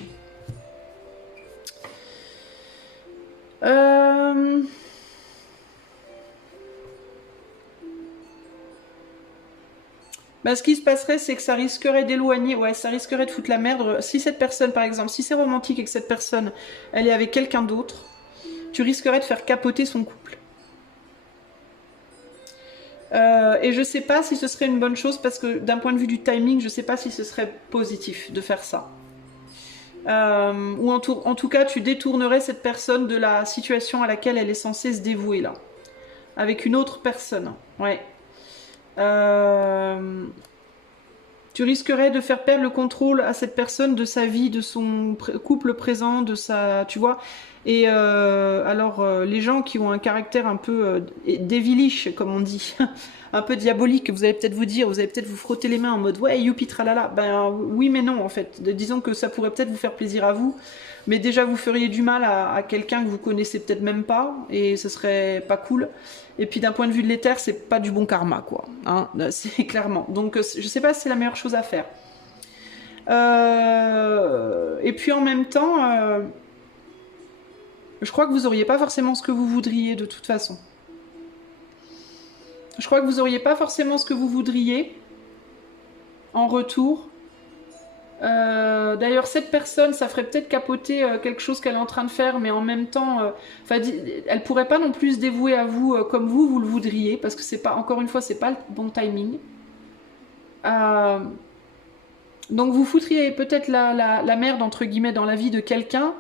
Ce qui se passerait, c'est que ça risquerait d'éloigner, ça risquerait de foutre la merde. Si cette personne, par exemple, si c'est romantique et que cette personne, elle est avec quelqu'un d'autre, tu risquerais de faire capoter son couple. Et je sais pas si ce serait une bonne chose, parce que d'un point de vue du timing, je sais pas si ce serait positif de faire ça. Ou en tout cas, tu détournerais cette personne de la situation à laquelle elle est censée se dévouer, là. Avec une autre personne, ouais. Tu risquerais de faire perdre le contrôle à cette personne de sa vie, de son couple présent, de sa... Tu vois, Et les gens qui ont un caractère un peu dévilish, comme on dit, un peu diabolique, vous allez peut-être vous dire, vous allez peut-être vous frotter les mains en mode ouais, youpi tralala. Ben oui, mais non, en fait. Disons que ça pourrait peut-être vous faire plaisir à vous, mais déjà vous feriez du mal à quelqu'un que vous connaissez peut-être même pas, et ce serait pas cool. Et puis d'un point de vue de l'éther, c'est pas du bon karma, quoi. Hein, c'est clairement. Donc je sais pas si c'est la meilleure chose à faire. Et puis en même temps, je crois que vous auriez pas forcément ce que vous voudriez de toute façon. Je crois que vous auriez pas forcément ce que vous voudriez en retour. D'ailleurs, cette personne, ça ferait peut-être capoter quelque chose qu'elle est en train de faire, mais en même temps, elle pourrait pas non plus se dévouer à vous comme vous le voudriez, parce que c'est pas, encore une fois, c'est pas le bon timing. Donc vous foutriez peut-être la merde entre guillemets dans la vie de quelqu'un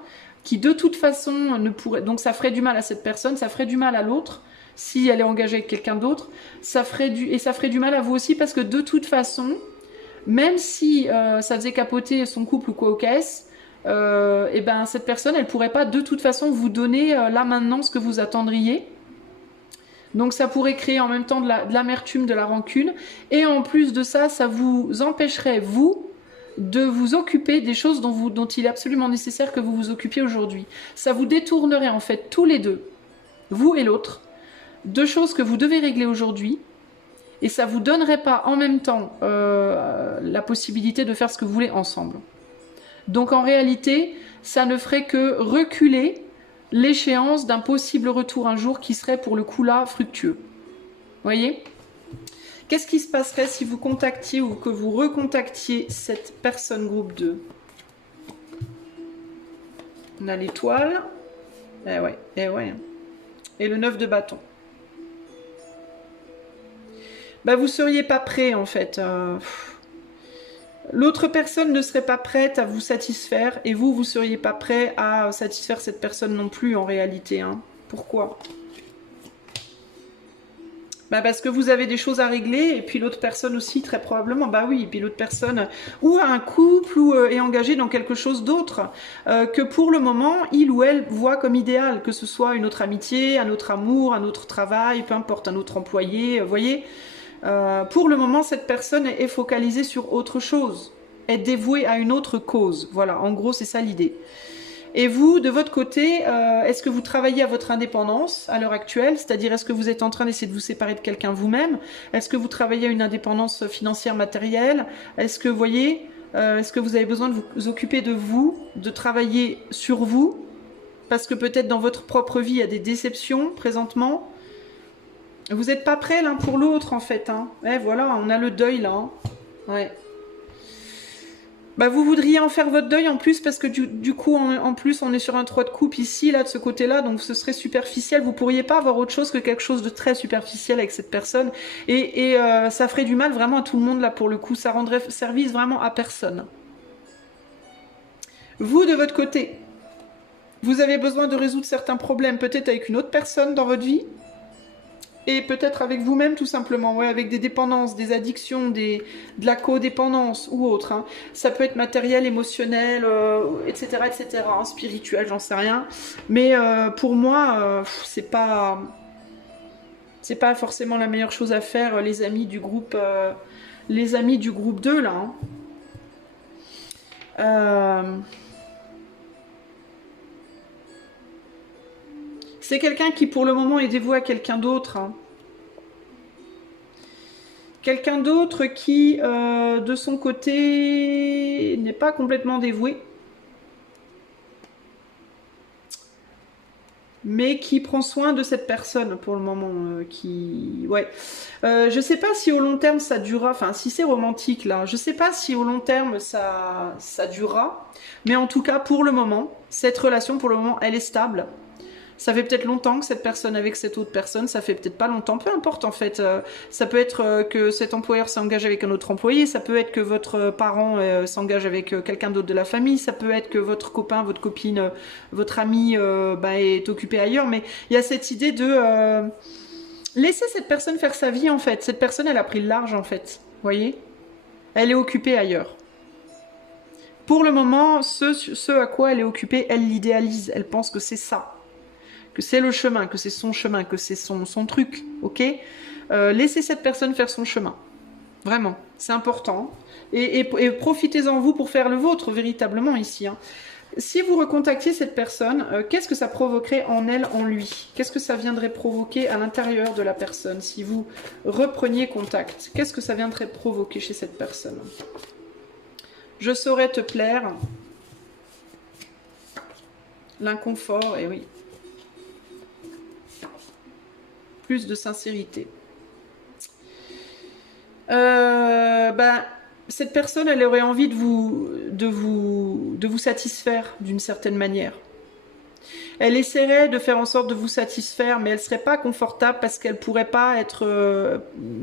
qui de toute façon ne pourrait, donc ça ferait du mal à cette personne, ça ferait du mal à l'autre si elle est engagée avec quelqu'un d'autre, ça ferait du mal à vous aussi parce que de toute façon, même si ça faisait capoter son couple ou quoi au caisse, et ben cette personne elle pourrait pas de toute façon vous donner là maintenant ce que vous attendriez. Donc ça pourrait créer en même temps de l'amertume, de la rancune, et en plus de ça, ça vous empêcherait vous de vous occuper des choses dont il est absolument nécessaire que vous vous occupiez aujourd'hui. Ça vous détournerait en fait tous les deux, vous et l'autre, de choses que vous devez régler aujourd'hui, et ça vous donnerait pas en même temps la possibilité de faire ce que vous voulez ensemble. Donc en réalité, ça ne ferait que reculer l'échéance d'un possible retour un jour qui serait pour le coup là fructueux. Vous voyez ? Qu'est-ce qui se passerait si vous contactiez ou que vous recontactiez cette personne groupe 2 ? On a l'étoile. Eh ouais, eh ouais. Et le 9 de bâton. Bah vous seriez pas prêt en fait. L'autre personne ne serait pas prête à vous satisfaire et vous seriez pas prêt à satisfaire cette personne non plus en réalité. Hein. Pourquoi ? Bah parce que vous avez des choses à régler et puis l'autre personne aussi très probablement, bah oui, et puis l'autre personne ou a un couple ou est engagée dans quelque chose d'autre que pour le moment il ou elle voit comme idéal, que ce soit une autre amitié, un autre amour, un autre travail, peu importe, un autre employé, vous voyez. Pour le moment cette personne est focalisée sur autre chose, est dévouée à une autre cause, voilà, en gros c'est ça l'idée. Et vous, de votre côté, est-ce que vous travaillez à votre indépendance à l'heure actuelle ? C'est-à-dire, est-ce que vous êtes en train d'essayer de vous séparer de quelqu'un vous-même ? Est-ce que vous travaillez à une indépendance financière matérielle ? Est-ce que, vous voyez, est-ce que vous avez besoin de vous occuper de vous, de travailler sur vous ? Parce que peut-être dans votre propre vie, il y a des déceptions présentement. Vous n'êtes pas prêts l'un pour l'autre, en fait. Hein. Ouais, voilà, on a le deuil, là. Hein. Ouais. Bah vous voudriez en faire votre deuil en plus parce que du coup en plus on est sur un 3 de coupe ici là de ce côté là, donc ce serait superficiel, vous pourriez pas avoir autre chose que quelque chose de très superficiel avec cette personne et ça ferait du mal vraiment à tout le monde là pour le coup, ça rendrait service vraiment à personne. Vous de votre côté, vous avez besoin de résoudre certains problèmes peut-être avec une autre personne dans votre vie et peut-être avec vous-même tout simplement, ouais, avec des dépendances, des addictions, de la codépendance ou autre. Hein. Ça peut être matériel, émotionnel, etc., etc., hein, spirituel, j'en sais rien. Mais pour moi, c'est pas forcément la meilleure chose à faire, les amis du groupe 2 là. Hein. C'est quelqu'un qui pour le moment est dévoué à quelqu'un d'autre. Hein. Quelqu'un d'autre qui, de son côté, n'est pas complètement dévoué. Mais qui prend soin de cette personne pour le moment. Ouais. Je sais pas si au long terme ça durera. Enfin, si c'est romantique là, je sais pas si au long terme ça durera. Mais en tout cas, pour le moment, cette relation, pour le moment, elle est stable. Ça fait peut-être longtemps que cette personne avec cette autre personne, ça fait peut-être pas longtemps, peu importe en fait. Ça peut être que cet employeur s'engage avec un autre employé, ça peut être que votre parent s'engage avec quelqu'un d'autre de la famille, ça peut être que votre copain, votre copine, votre ami est occupé ailleurs, mais il y a cette idée de laisser cette personne faire sa vie en fait. Cette personne, elle a pris le large en fait, vous voyez ? Elle est occupée ailleurs. Pour le moment, ce à quoi elle est occupée, elle l'idéalise. Elle pense que c'est ça, que c'est le chemin, que c'est son chemin, que c'est son truc, ok? Laissez cette personne faire son chemin. Vraiment, c'est important. Et profitez-en vous pour faire le vôtre, véritablement, ici. Hein. Si vous recontactiez cette personne, qu'est-ce que ça provoquerait en elle, en lui? Qu'est-ce que ça viendrait provoquer à l'intérieur de la personne? Si vous repreniez contact, qu'est-ce que ça viendrait provoquer chez cette personne? Je saurais te plaire. L'inconfort, et oui. Plus de sincérité. Cette personne, elle aurait envie de vous satisfaire d'une certaine manière. Elle essaierait de faire en sorte de vous satisfaire, mais elle serait pas confortable parce qu'elle pourrait pas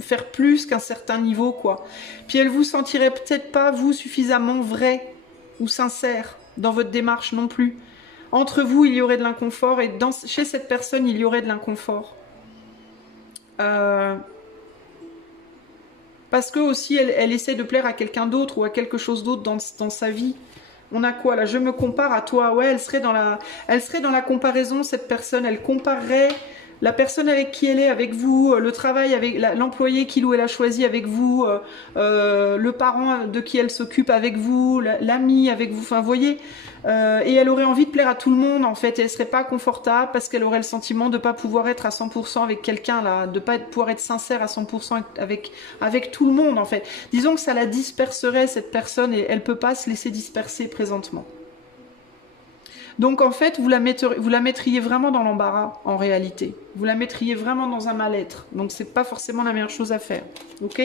faire plus qu'un certain niveau, quoi. Puis elle vous sentirait peut-être pas, vous, suffisamment vrai ou sincère dans votre démarche non plus. Entre vous, il y aurait de l'inconfort et chez cette personne, il y aurait de l'inconfort. Parce que aussi, elle essaie de plaire à quelqu'un d'autre ou à quelque chose d'autre dans sa vie. On a quoi là? Je me compare à toi. Ouais, elle serait dans la comparaison, cette personne. Elle comparerait la personne avec qui elle est avec vous, le travail avec l'employé qu'il ou elle a choisi avec vous, le parent de qui elle s'occupe avec vous, l'ami avec vous. Enfin, vous voyez. Et elle aurait envie de plaire à tout le monde en fait. Et elle serait pas confortable parce qu'elle aurait le sentiment de pas pouvoir être à 100% avec quelqu'un là, de pas pouvoir être sincère à 100% avec tout le monde en fait. Disons que ça la disperserait cette personne et elle peut pas se laisser disperser présentement. Donc en fait, vous la mettriez vraiment dans l'embarras en réalité. Vous la mettriez vraiment dans un mal-être. Donc c'est pas forcément la meilleure chose à faire. Ok ?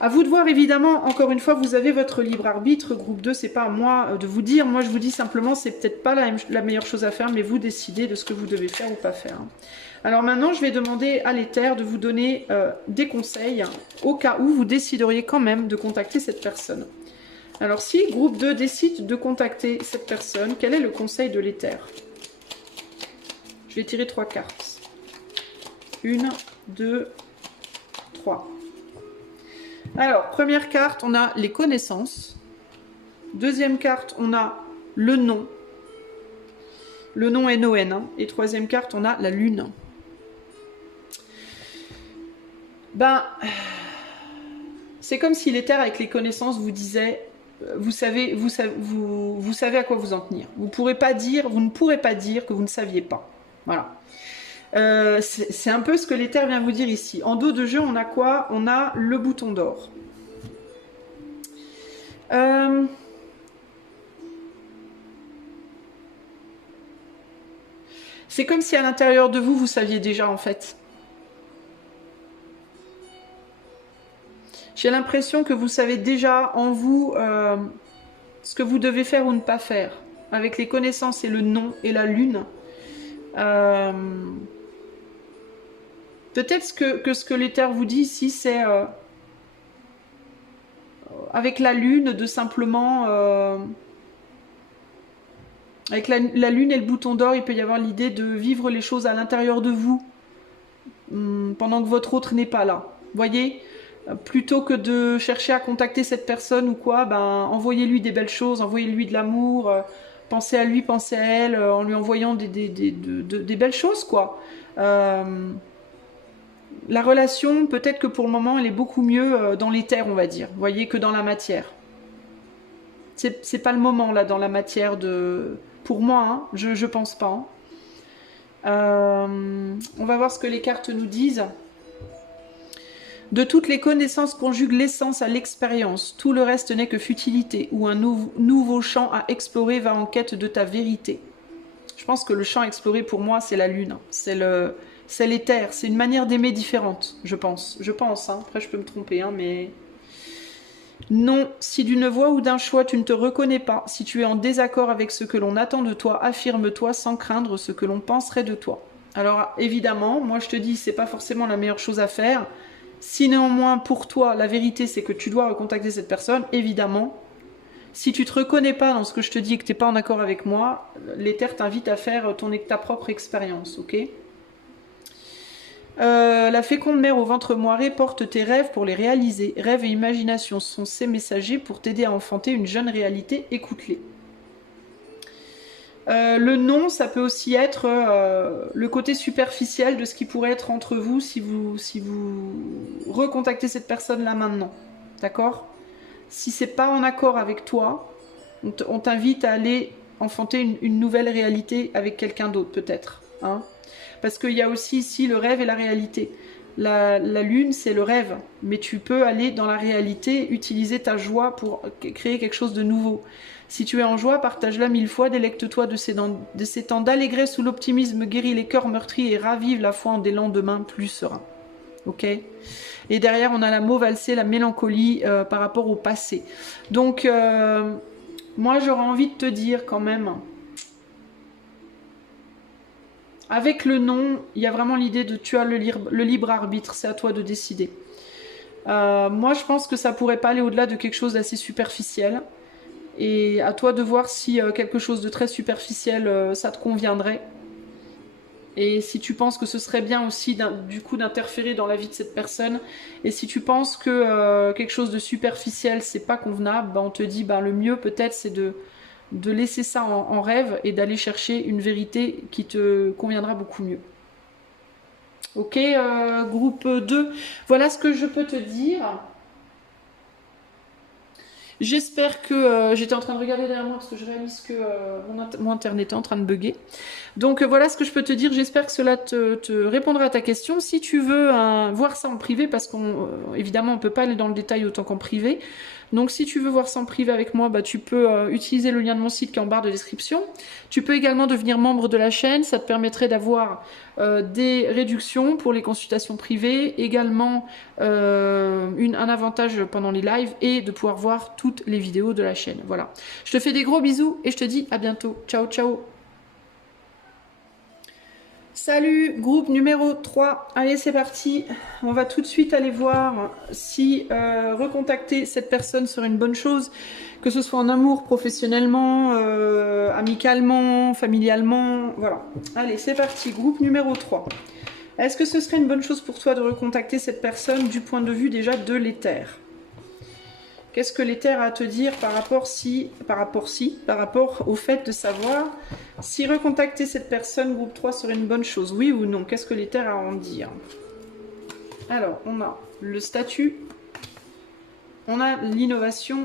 À vous de voir, évidemment, encore une fois, vous avez votre libre arbitre. Groupe 2, c'est pas à moi de vous dire. Moi, je vous dis simplement, c'est peut-être pas la meilleure chose à faire, mais vous décidez de ce que vous devez faire ou pas faire. Alors maintenant, je vais demander à l'éther de vous donner des conseils au cas où vous décideriez quand même de contacter cette personne. Alors si groupe 2 décide de contacter cette personne, quel est le conseil de l'éther? Je vais tirer 3 cartes. 1, 2, 3. Alors, première carte, on a les connaissances. Deuxième carte, on a le nom. Le nom N-O-N. Hein. Et troisième carte, on a la lune. C'est comme si l'éther avec les connaissances vous disait, vous savez à quoi vous en tenir. Vous ne pourrez pas dire que vous ne saviez pas. Voilà. C'est un peu ce que l'éther vient vous dire ici. En dos de jeu, on a quoi? On a le bouton d'or. C'est comme si à l'intérieur de vous, vous saviez déjà en fait. J'ai l'impression que vous savez déjà en vous ce que vous devez faire ou ne pas faire. Avec les connaissances et le nom et la lune. Peut-être que ce que l'éther vous dit ici, c'est avec la lune de simplement... avec la lune et le bouton d'or, il peut y avoir l'idée de vivre les choses à l'intérieur de vous pendant que votre autre n'est pas là. Voyez, plutôt que de chercher à contacter cette personne ou quoi, envoyez-lui des belles choses, envoyez-lui de l'amour, pensez à lui, pensez à elle, en lui envoyant des belles choses, quoi. La relation, peut-être que pour le moment, elle est beaucoup mieux dans l'éther, on va dire, vous voyez, que dans la matière. C'est pas le moment, là, dans la matière de... Pour moi, hein, je pense pas. On va voir ce que les cartes nous disent. De toutes les connaissances conjugue l'essence à l'expérience. Tout le reste n'est que futilité, ou un nouveau champ à explorer va en quête de ta vérité. Je pense que le champ à explorer, pour moi, c'est la lune. C'est l'éther. C'est une manière d'aimer différente, je pense. Hein. Après, je peux me tromper, hein, mais... Non, si d'une voix ou d'un choix tu ne te reconnais pas, si tu es en désaccord avec ce que l'on attend de toi, affirme-toi sans craindre ce que l'on penserait de toi. Alors évidemment, moi je te dis, c'est pas forcément la meilleure chose à faire. Si néanmoins pour toi la vérité c'est que tu dois recontacter cette personne, évidemment. Si tu te reconnais pas dans ce que je te dis et que tu n'es pas en accord avec moi, l'éther t'invite à faire ta propre expérience, ok ? La féconde mère au ventre moiré porte tes rêves pour les réaliser. Rêves et imagination sont ses messagers pour t'aider à enfanter une jeune réalité. Écoute-les. Le non, ça peut aussi être le côté superficiel de ce qui pourrait être entre vous si vous recontactez cette personne là maintenant. D'accord? Si c'est pas en accord avec toi, on t'invite à aller enfanter une nouvelle réalité avec quelqu'un d'autre peut-être. Hein, parce qu'il y a aussi ici le rêve et la réalité. La lune, c'est le rêve, mais tu peux aller dans la réalité, utiliser ta joie pour créer quelque chose de nouveau. Si tu es en joie, partage-la 1000 fois, délecte-toi de ces temps d'allégresse où l'optimisme guérit les cœurs meurtris et ravive la foi en des lendemains plus sereins. Ok? Et derrière, on a la mot valsée, la mélancolie par rapport au passé. Donc, moi, j'aurais envie de te dire quand même, avec le non, il y a vraiment l'idée de tu as le libre arbitre, c'est à toi de décider. Moi, je pense que ça pourrait pas aller au-delà de quelque chose d'assez superficiel. Et à toi de voir si quelque chose de très superficiel, ça te conviendrait. Et si tu penses que ce serait bien aussi du coup d'interférer dans la vie de cette personne. Et si tu penses que quelque chose de superficiel, c'est pas convenable, ben on te dit le mieux peut-être c'est de laisser ça en rêve et d'aller chercher une vérité qui te conviendra beaucoup mieux. Ok, groupe 2, voilà ce que je peux te dire. J'espère que... j'étais en train de regarder derrière moi parce que je réalise que mon internet est en train de bugger. Donc voilà ce que je peux te dire. J'espère que cela te répondra à ta question. Si tu veux voir ça en privé, parce qu'évidemment on ne peut pas aller dans le détail autant qu'en privé. Donc si tu veux voir ça en privé avec moi, tu peux utiliser le lien de mon site qui est en barre de description. Tu peux également devenir membre de la chaîne. Ça te permettrait d'avoir des réductions pour les consultations privées. Également un avantage pendant les lives et de pouvoir voir toutes les vidéos de la chaîne. Voilà. Je te fais des gros bisous et je te dis à bientôt. Ciao, ciao. Salut, groupe numéro 3. Allez, c'est parti. On va tout de suite aller voir si recontacter cette personne serait une bonne chose, que ce soit en amour, professionnellement, amicalement, familialement. Voilà. Allez, c'est parti. Groupe numéro 3. Est-ce que ce serait une bonne chose pour toi de recontacter cette personne du point de vue déjà de l'éther? Qu'est-ce que l'éther a à te dire par rapport au fait de savoir si recontacter cette personne, groupe 3, serait une bonne chose, oui ou non? Qu'est-ce que l'éther a à en dire? Alors, on a le statut, on a l'innovation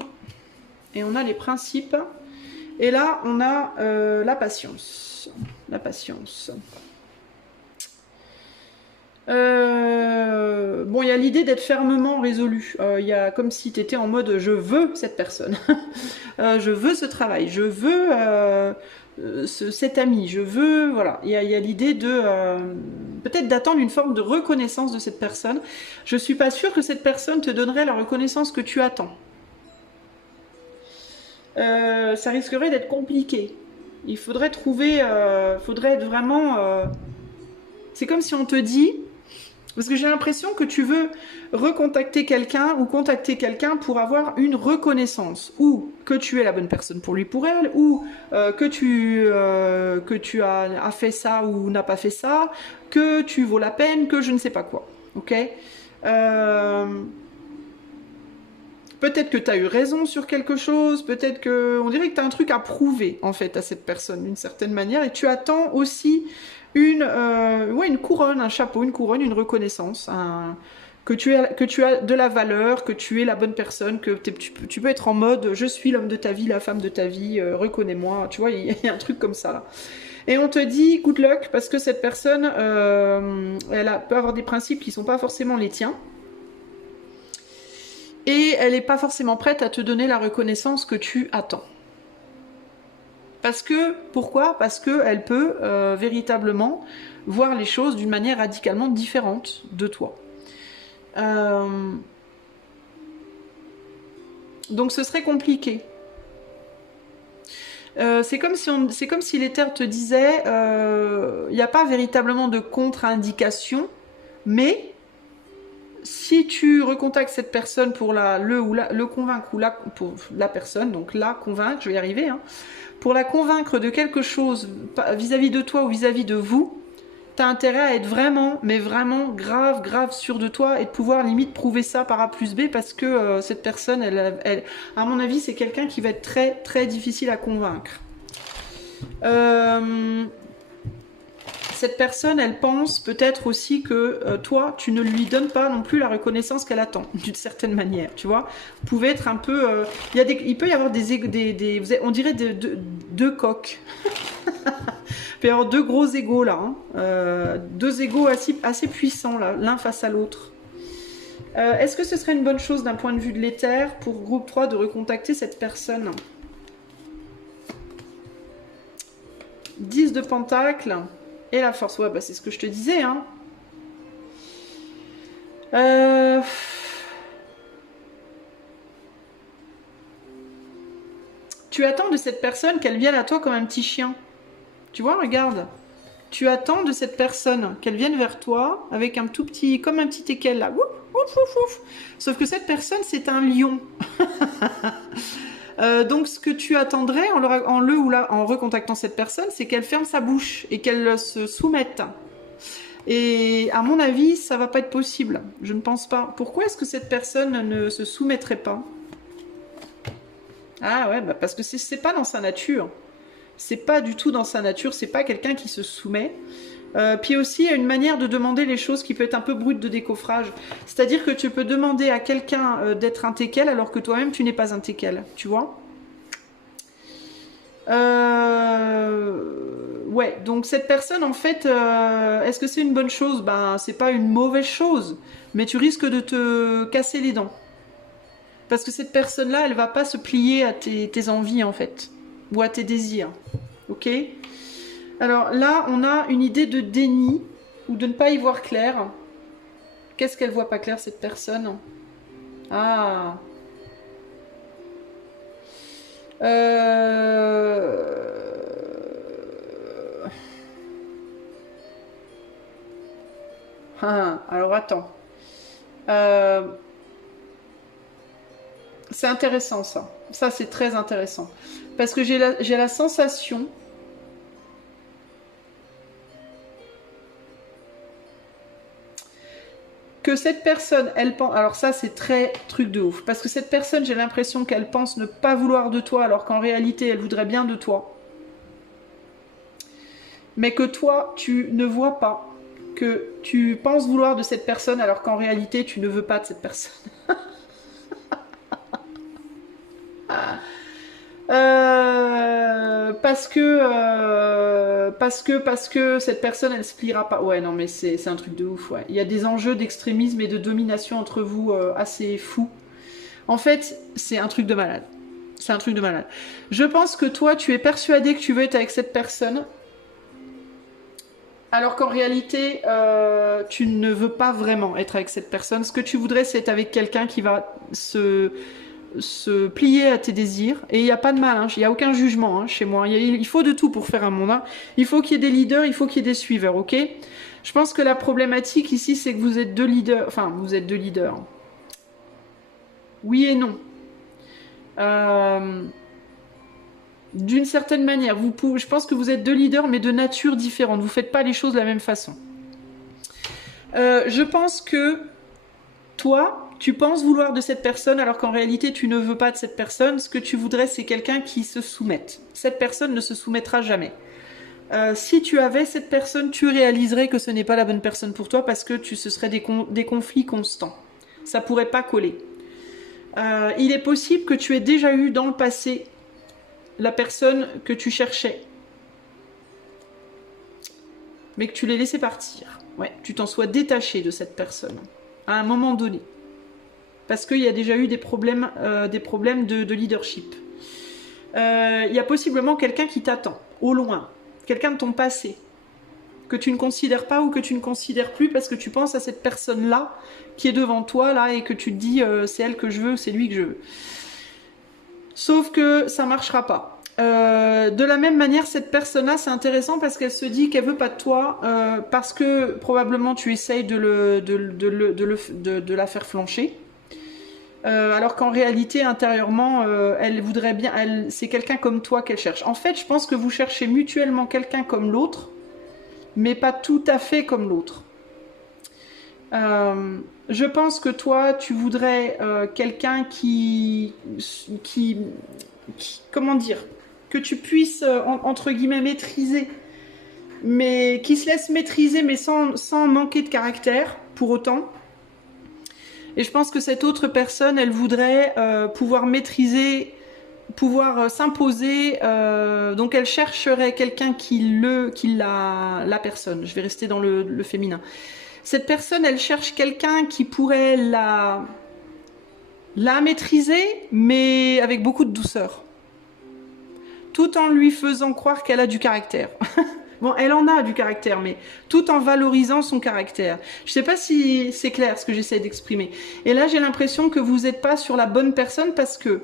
et on a les principes. Et là, on a la patience. La patience. Bon, il y a l'idée d'être fermement résolu. Il y a comme si tu étais en mode je veux cette personne, je veux ce travail, je veux cet ami, je veux. Voilà, il y a l'idée de peut-être d'attendre une forme de reconnaissance de cette personne. Je suis pas sûre que cette personne te donnerait la reconnaissance que tu attends. Ça risquerait d'être compliqué. Il faudrait trouver, faudrait être vraiment. C'est comme si on te dit. Parce que j'ai l'impression que tu veux recontacter quelqu'un ou contacter quelqu'un pour avoir une reconnaissance. Ou que tu es la bonne personne pour lui, pour elle, ou que tu as fait ça ou n'as pas fait ça, que tu vaux la peine, que je ne sais pas quoi. Ok, peut-être que tu as eu raison sur quelque chose, peut-être que... On dirait que tu as un truc à prouver, en fait, à cette personne, d'une certaine manière, et tu attends aussi une couronne, un chapeau, une couronne, une reconnaissance, que tu as de la valeur, que tu es la bonne personne, que tu peux être en mode je suis l'homme de ta vie, la femme de ta vie, reconnais-moi, tu vois, il y a un truc comme ça là. Et on te dit good luck parce que cette personne, peut avoir des principes qui ne sont pas forcément les tiens. Et elle n'est pas forcément prête à te donner la reconnaissance que tu attends. Pourquoi? Parce qu'elle peut véritablement voir les choses d'une manière radicalement différente de toi. Donc ce serait compliqué. C'est comme si l'éther te disait, il n'y a pas véritablement de contre-indication, mais si tu recontactes cette personne pour le convaincre, pour la personne, donc la convaincre, je vais y arriver, hein, pour la convaincre de quelque chose vis-à-vis de toi ou vis-à-vis de vous, t'as intérêt à être vraiment, mais vraiment grave sûr de toi et de pouvoir limite prouver ça par A plus B parce que cette personne, à mon avis, c'est quelqu'un qui va être très difficile à convaincre. Cette personne, elle pense peut-être aussi que toi, tu ne lui donnes pas non plus la reconnaissance qu'elle attend, d'une certaine manière, tu vois. Vous pouvez être un peu... il peut y avoir on dirait deux coqs. Il peut y avoir deux gros égos là, hein. Deux égos assez puissants là, l'un face à l'autre. Est-ce que ce serait une bonne chose d'un point de vue de l'éther pour groupe 3 de recontacter cette personne? 10 de pentacles et la force. Ouais, bah c'est ce que je te disais, hein. Tu attends de cette personne qu'elle vienne à toi comme un petit chien. Tu vois, regarde. Tu attends de cette personne qu'elle vienne vers toi avec un tout petit, comme un petit teckel là. Ouf, ouf, ouf, ouf. Sauf que cette personne, c'est un lion. Donc, ce que tu attendrais en recontactant cette personne, c'est qu'elle ferme sa bouche et qu'elle se soumette. Et à mon avis, ça va pas être possible. Je ne pense pas. Pourquoi est-ce que cette personne ne se soumettrait pas? Ah ouais, bah parce que c'est pas dans sa nature. C'est pas du tout dans sa nature. C'est pas quelqu'un qui se soumet. Puis aussi, il y a une manière de demander les choses qui peut être un peu brute de décoffrage. C'est-à-dire que tu peux demander à quelqu'un d'être un teckel alors que toi-même, tu n'es pas un teckel. Tu vois? Ouais, donc cette personne, en fait, est-ce que c'est une bonne chose? Ben, c'est pas une mauvaise chose, mais tu risques de te casser les dents. Parce que cette personne-là, elle va pas se plier à tes envies, en fait, ou à tes désirs. Ok? Alors là, on a une idée de déni, ou de ne pas y voir clair. Qu'est-ce qu'elle voit pas clair, cette personne? Ah. Alors attends. C'est intéressant ça. Ça c'est très intéressant. Parce que j'ai la sensation que cette personne, elle pense... Alors ça c'est très truc de ouf. Parce que cette personne, j'ai l'impression qu'elle pense ne pas vouloir de toi alors qu'en réalité elle voudrait bien de toi. Mais que toi, tu ne vois pas. Que tu penses vouloir de cette personne alors qu'en réalité tu ne veux pas de cette personne. Parce que cette personne elle se pliera pas. Ouais non mais c'est un truc de ouf. Ouais. Il y a des enjeux d'extrémisme et de domination entre vous assez fous. En fait c'est un truc de malade. C'est un truc de malade. Je pense que toi tu es persuadé que tu veux être avec cette personne. Alors qu'en réalité, tu ne veux pas vraiment être avec cette personne. Ce que tu voudrais, c'est être avec quelqu'un qui va se plier à tes désirs. Et il n'y a pas de mal, hein. Il n'y a aucun jugement hein, chez moi. Il faut de tout pour faire un monde. Hein. Il faut qu'il y ait des leaders, il faut qu'il y ait des suiveurs, ok? Je pense que la problématique ici, c'est que vous êtes deux leaders. Enfin, vous êtes deux leaders. Oui et non. D'une certaine manière, je pense que vous êtes deux leaders, mais de nature différente. Vous ne faites pas les choses de la même façon. Je pense que toi, tu penses vouloir de cette personne, alors qu'en réalité, tu ne veux pas de cette personne. Ce que tu voudrais, c'est quelqu'un qui se soumette. Cette personne ne se soumettra jamais. Si tu avais cette personne, tu réaliserais que ce n'est pas la bonne personne pour toi parce que ce serait des conflits constants. Ça pourrait pas coller. Il est possible que tu aies déjà eu dans le passé la personne que tu cherchais, mais que tu l'aies laissé partir. Ouais, tu t'en sois détaché de cette personne à un moment donné, parce qu'il y a déjà eu des problèmes de leadership. Il y a possiblement quelqu'un qui t'attend au loin, quelqu'un de ton passé que tu ne considères pas ou que tu ne considères plus parce que tu penses à cette personne-là qui est devant toi là et que tu te dis c'est elle que je veux, c'est lui que je veux. Sauf que ça marchera pas. De la même manière, cette personne-là, c'est intéressant parce qu'elle se dit qu'elle veut pas de toi parce que probablement tu essayes de la faire flancher. Alors qu'en réalité, intérieurement, elle voudrait bien... c'est quelqu'un comme toi qu'elle cherche. En fait, je pense que vous cherchez mutuellement quelqu'un comme l'autre mais pas tout à fait comme l'autre. Je pense que toi, tu voudrais quelqu'un comment dire, que tu puisses, entre guillemets, maîtriser, mais qui se laisse maîtriser, mais sans manquer de caractère, pour autant. Et je pense que cette autre personne, elle voudrait pouvoir maîtriser, pouvoir s'imposer, donc elle chercherait quelqu'un qui la personne. Je vais rester dans le féminin. Cette personne, elle cherche quelqu'un qui pourrait la maîtriser, mais avec beaucoup de douceur. Tout en lui faisant croire qu'elle a du caractère. Bon, elle en a du caractère, mais tout en valorisant son caractère. Je ne sais pas si c'est clair ce que j'essaie d'exprimer. Et là, j'ai l'impression que vous n'êtes pas sur la bonne personne parce que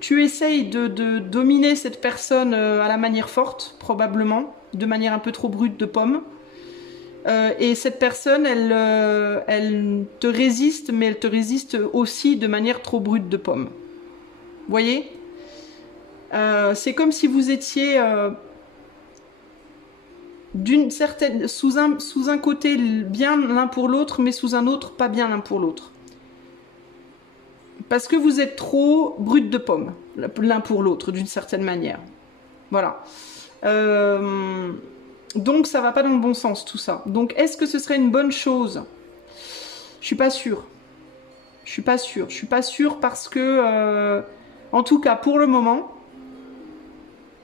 tu essayes de dominer cette personne à la manière forte, probablement, de manière un peu trop brute de pomme. Et cette personne, elle te résiste, mais elle te résiste aussi de manière trop brute de pomme. Vous voyez ? C'est comme si vous étiez sous un côté bien l'un pour l'autre, mais sous un autre pas bien l'un pour l'autre. Parce que vous êtes trop brut de pomme, l'un pour l'autre, d'une certaine manière. Voilà. Donc ça va pas dans le bon sens tout ça. Donc est-ce que ce serait une bonne chose? Je suis pas sûre. Je suis pas sûre. Je suis pas sûre parce que, en tout cas pour le moment,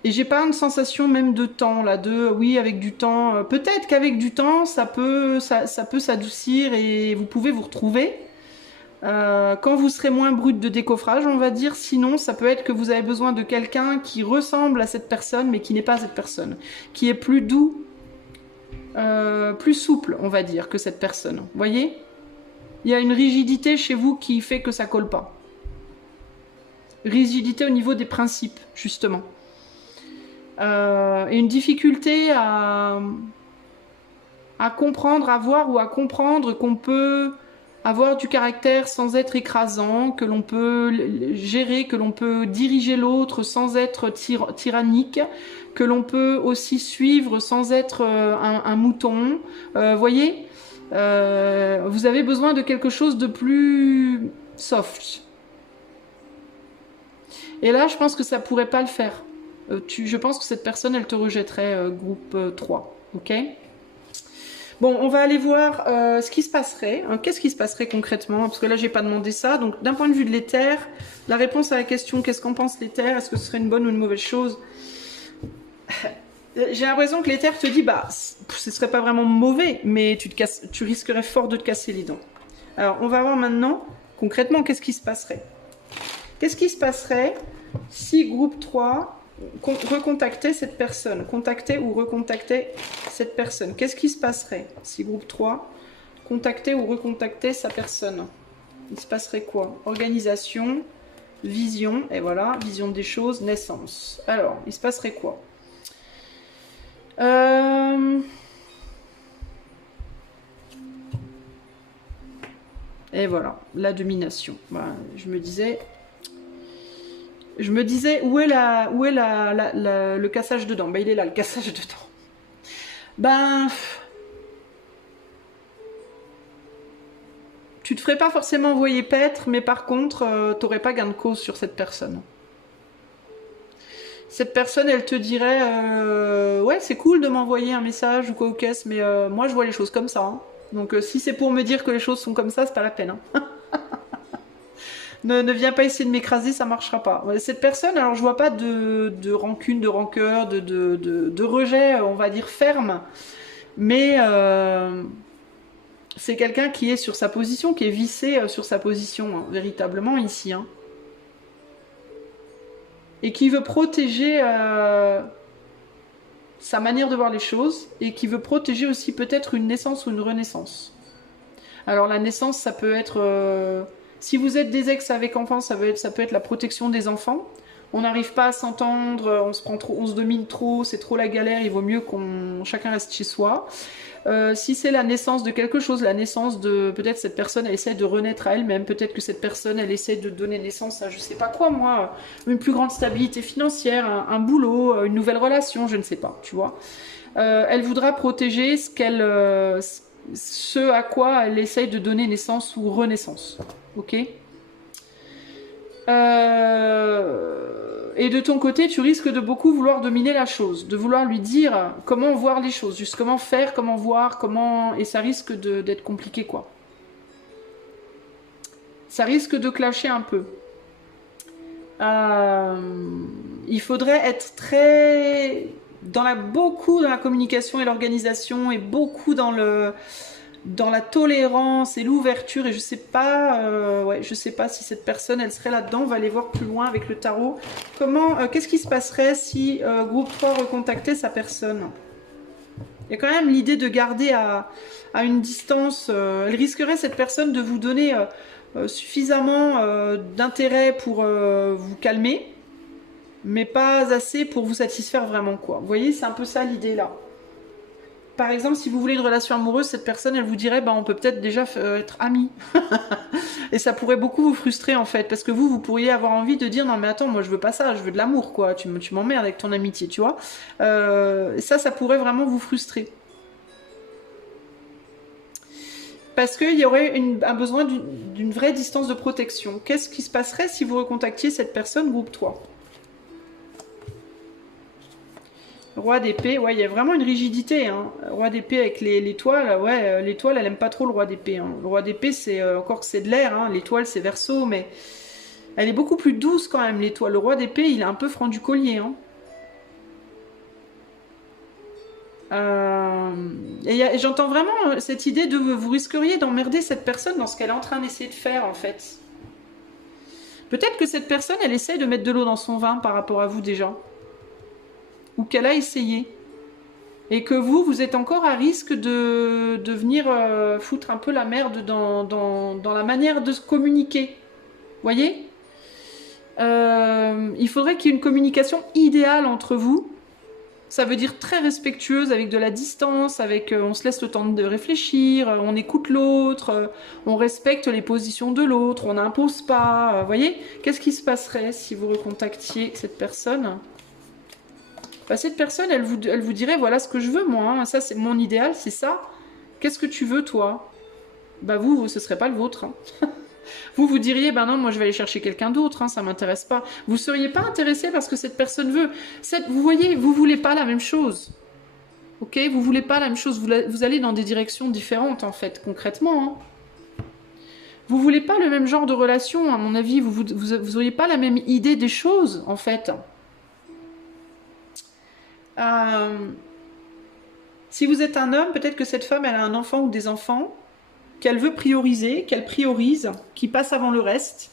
et j'ai pas une sensation même de temps là, oui avec du temps. Peut-être qu'avec du temps ça peut s'adoucir et vous pouvez vous retrouver. Quand vous serez moins brut de décoffrage, on va dire. Sinon, ça peut être que vous avez besoin de quelqu'un qui ressemble à cette personne, mais qui n'est pas cette personne, qui est plus doux, plus souple, on va dire, que cette personne. Vous voyez ? Il y a une rigidité chez vous qui fait que ça colle pas. Rigidité au niveau des principes, justement. Et une difficulté à comprendre, à voir ou à comprendre qu'on peut avoir du caractère sans être écrasant, que l'on peut gérer, que l'on peut diriger l'autre sans être tyrannique, que l'on peut aussi suivre sans être un mouton. Voyez, vous avez besoin de quelque chose de plus soft. Et là, je pense que ça pourrait pas le faire. Je pense que cette personne, elle te rejetterait groupe 3. Ok ? Bon, on va aller voir ce qui se passerait. Qu'est-ce qui se passerait concrètement? Parce que là, j'ai pas demandé ça. Donc, d'un point de vue de l'éther, la réponse à la question « Qu'est-ce qu'en pense l'éther? Est-ce que ce serait une bonne ou une mauvaise chose ?» J'ai l'impression que l'éther te dit « Bah, ce serait pas vraiment mauvais, mais tu risquerais fort de te casser les dents. » Alors, on va voir maintenant, concrètement, qu'est-ce qui se passerait. Qu'est-ce qui se passerait si groupe 3... recontacter cette personne, contacter ou recontacter cette personne. Qu'est-ce qui se passerait si groupe 3 contacter ou recontacter sa personne? Il se passerait quoi? Organisation, vision, et voilà, vision des choses, naissance. Alors, il se passerait quoi? Et voilà, la domination. Voilà, je me disais, où est le cassage de dents? Ben, il est là, le cassage de dents. Ben, tu te ferais pas forcément envoyer paître, mais par contre, t'aurais pas gain de cause sur cette personne. Cette personne, elle te dirait, ouais, c'est cool de m'envoyer un message ou quoi au caisse, mais moi, je vois les choses comme ça. Hein. Donc, si c'est pour me dire que les choses sont comme ça, c'est pas la peine. Hein. Ne viens pas essayer de m'écraser, ça marchera pas. Cette personne, alors je vois pas de rancune, de rancœur, de rejet, on va dire ferme, mais c'est quelqu'un qui est sur sa position, qui est vissé sur sa position, hein, véritablement ici. Hein. Et qui veut protéger sa manière de voir les choses, et qui veut protéger aussi peut-être une naissance ou une renaissance. Alors la naissance, ça peut être... si vous êtes des ex avec enfants, ça peut être la protection des enfants. On n'arrive pas à s'entendre, on se domine trop, c'est trop la galère, il vaut mieux qu'on chacun reste chez soi. Si c'est la naissance de quelque chose, la naissance de... Peut-être cette personne, elle essaie de renaître à elle-même, peut-être que cette personne, elle essaie de donner naissance à je sais pas quoi, moi, une plus grande stabilité financière, un boulot, une nouvelle relation, je ne sais pas, tu vois. Elle voudra protéger ce à quoi elle essaye de donner naissance ou renaissance. Ok. Et de ton côté, tu risques de beaucoup vouloir dominer la chose, de vouloir lui dire comment voir les choses, juste comment faire, comment voir, comment... Et ça risque d'être compliqué, quoi. Ça risque de clasher un peu. Il faudrait être très... beaucoup dans la communication et l'organisation et beaucoup dans la tolérance et l'ouverture, et je sais pas je sais pas si cette personne elle serait là-dedans. On va aller voir plus loin avec le tarot. Qu'est-ce qui se passerait si groupe 3 recontactait sa personne? Il y a quand même l'idée de garder à une distance. Elle risquerait, cette personne, de vous donner suffisamment d'intérêt pour vous calmer, mais pas assez pour vous satisfaire vraiment, quoi. Vous voyez, c'est un peu ça l'idée là. Par exemple, si vous voulez une relation amoureuse, cette personne, elle vous dirait, bah, on peut peut-être déjà être amis. Et ça pourrait beaucoup vous frustrer, en fait, parce que vous pourriez avoir envie de dire, non mais attends, moi je veux pas ça, je veux de l'amour, quoi. Tu m'emmerdes avec ton amitié, tu vois. Ça pourrait vraiment vous frustrer. Parce qu'il y aurait un besoin d'une vraie distance de protection. Qu'est-ce qui se passerait si vous recontactiez cette personne, groupe 3? Roi d'épée, ouais, il y a vraiment une rigidité. Hein. Roi d'épée avec l'étoile, ouais, l'étoile, elle aime pas trop le roi d'épée. Hein. Le roi d'épée, c'est encore que c'est de l'air, hein. L'étoile, c'est Verseau, mais elle est beaucoup plus douce quand même, l'étoile. Le roi d'épée, il est un peu franc du collier. Hein. Et j'entends vraiment cette idée de vous risqueriez d'emmerder cette personne dans ce qu'elle est en train d'essayer de faire, en fait. Peut-être que cette personne, elle essaye de mettre de l'eau dans son vin par rapport à vous déjà. Ou qu'elle a essayé. Et que vous êtes encore à risque de venir foutre un peu la merde dans la manière de se communiquer. Voyez ? Il faudrait qu'il y ait une communication idéale entre vous. Ça veut dire très respectueuse, avec de la distance, avec on se laisse le temps de réfléchir, on écoute l'autre, on respecte les positions de l'autre, on n'impose pas. Voyez ? Qu'est-ce qui se passerait si vous recontactiez cette personne ? Bah, cette personne, elle vous dirait, voilà ce que je veux, moi. Hein. Ça, c'est mon idéal, c'est ça. Qu'est-ce que tu veux, toi? Bah, vous, ce serait pas le vôtre. Hein. Vous diriez, ben non, moi, je vais aller chercher quelqu'un d'autre. Hein, ça m'intéresse pas. Vous seriez pas intéressé parce que cette personne veut. Vous voyez, vous voulez pas la même chose. Ok? Vous voulez pas la même chose. Vous allez dans des directions différentes, en fait, concrètement. Hein. Vous voulez pas le même genre de relation, à mon avis. Vous auriez pas la même idée des choses, en fait. Si vous êtes un homme, peut-être que cette femme, elle a un enfant ou des enfants qu'elle veut prioriser, qu'elle priorise, qui passent avant le reste,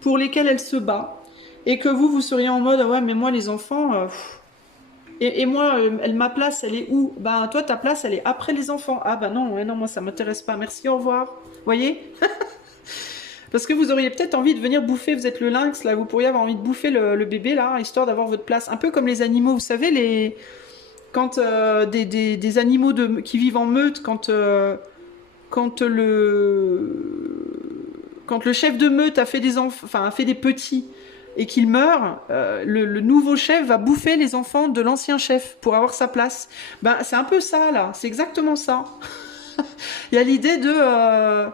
pour lesquels elle se bat, et que vous seriez en mode, ah ouais, mais moi, les enfants, et moi, ma place, elle est où? Ben, toi, ta place, elle est après les enfants. Ah ben non, ouais, non, moi, ça m'intéresse pas. Merci, au revoir. Voyez? Parce que vous auriez peut-être envie de venir bouffer, vous êtes le lynx, là, vous pourriez avoir envie de bouffer le bébé, là, histoire d'avoir votre place. Un peu comme les animaux, vous savez, quand des animaux qui vivent en meute, quand le chef de meute a fait des enfants, enfin a fait des petits et qu'il meurt, le nouveau chef va bouffer les enfants de l'ancien chef pour avoir sa place. Ben c'est un peu ça là, c'est exactement ça. Il y a l'idée de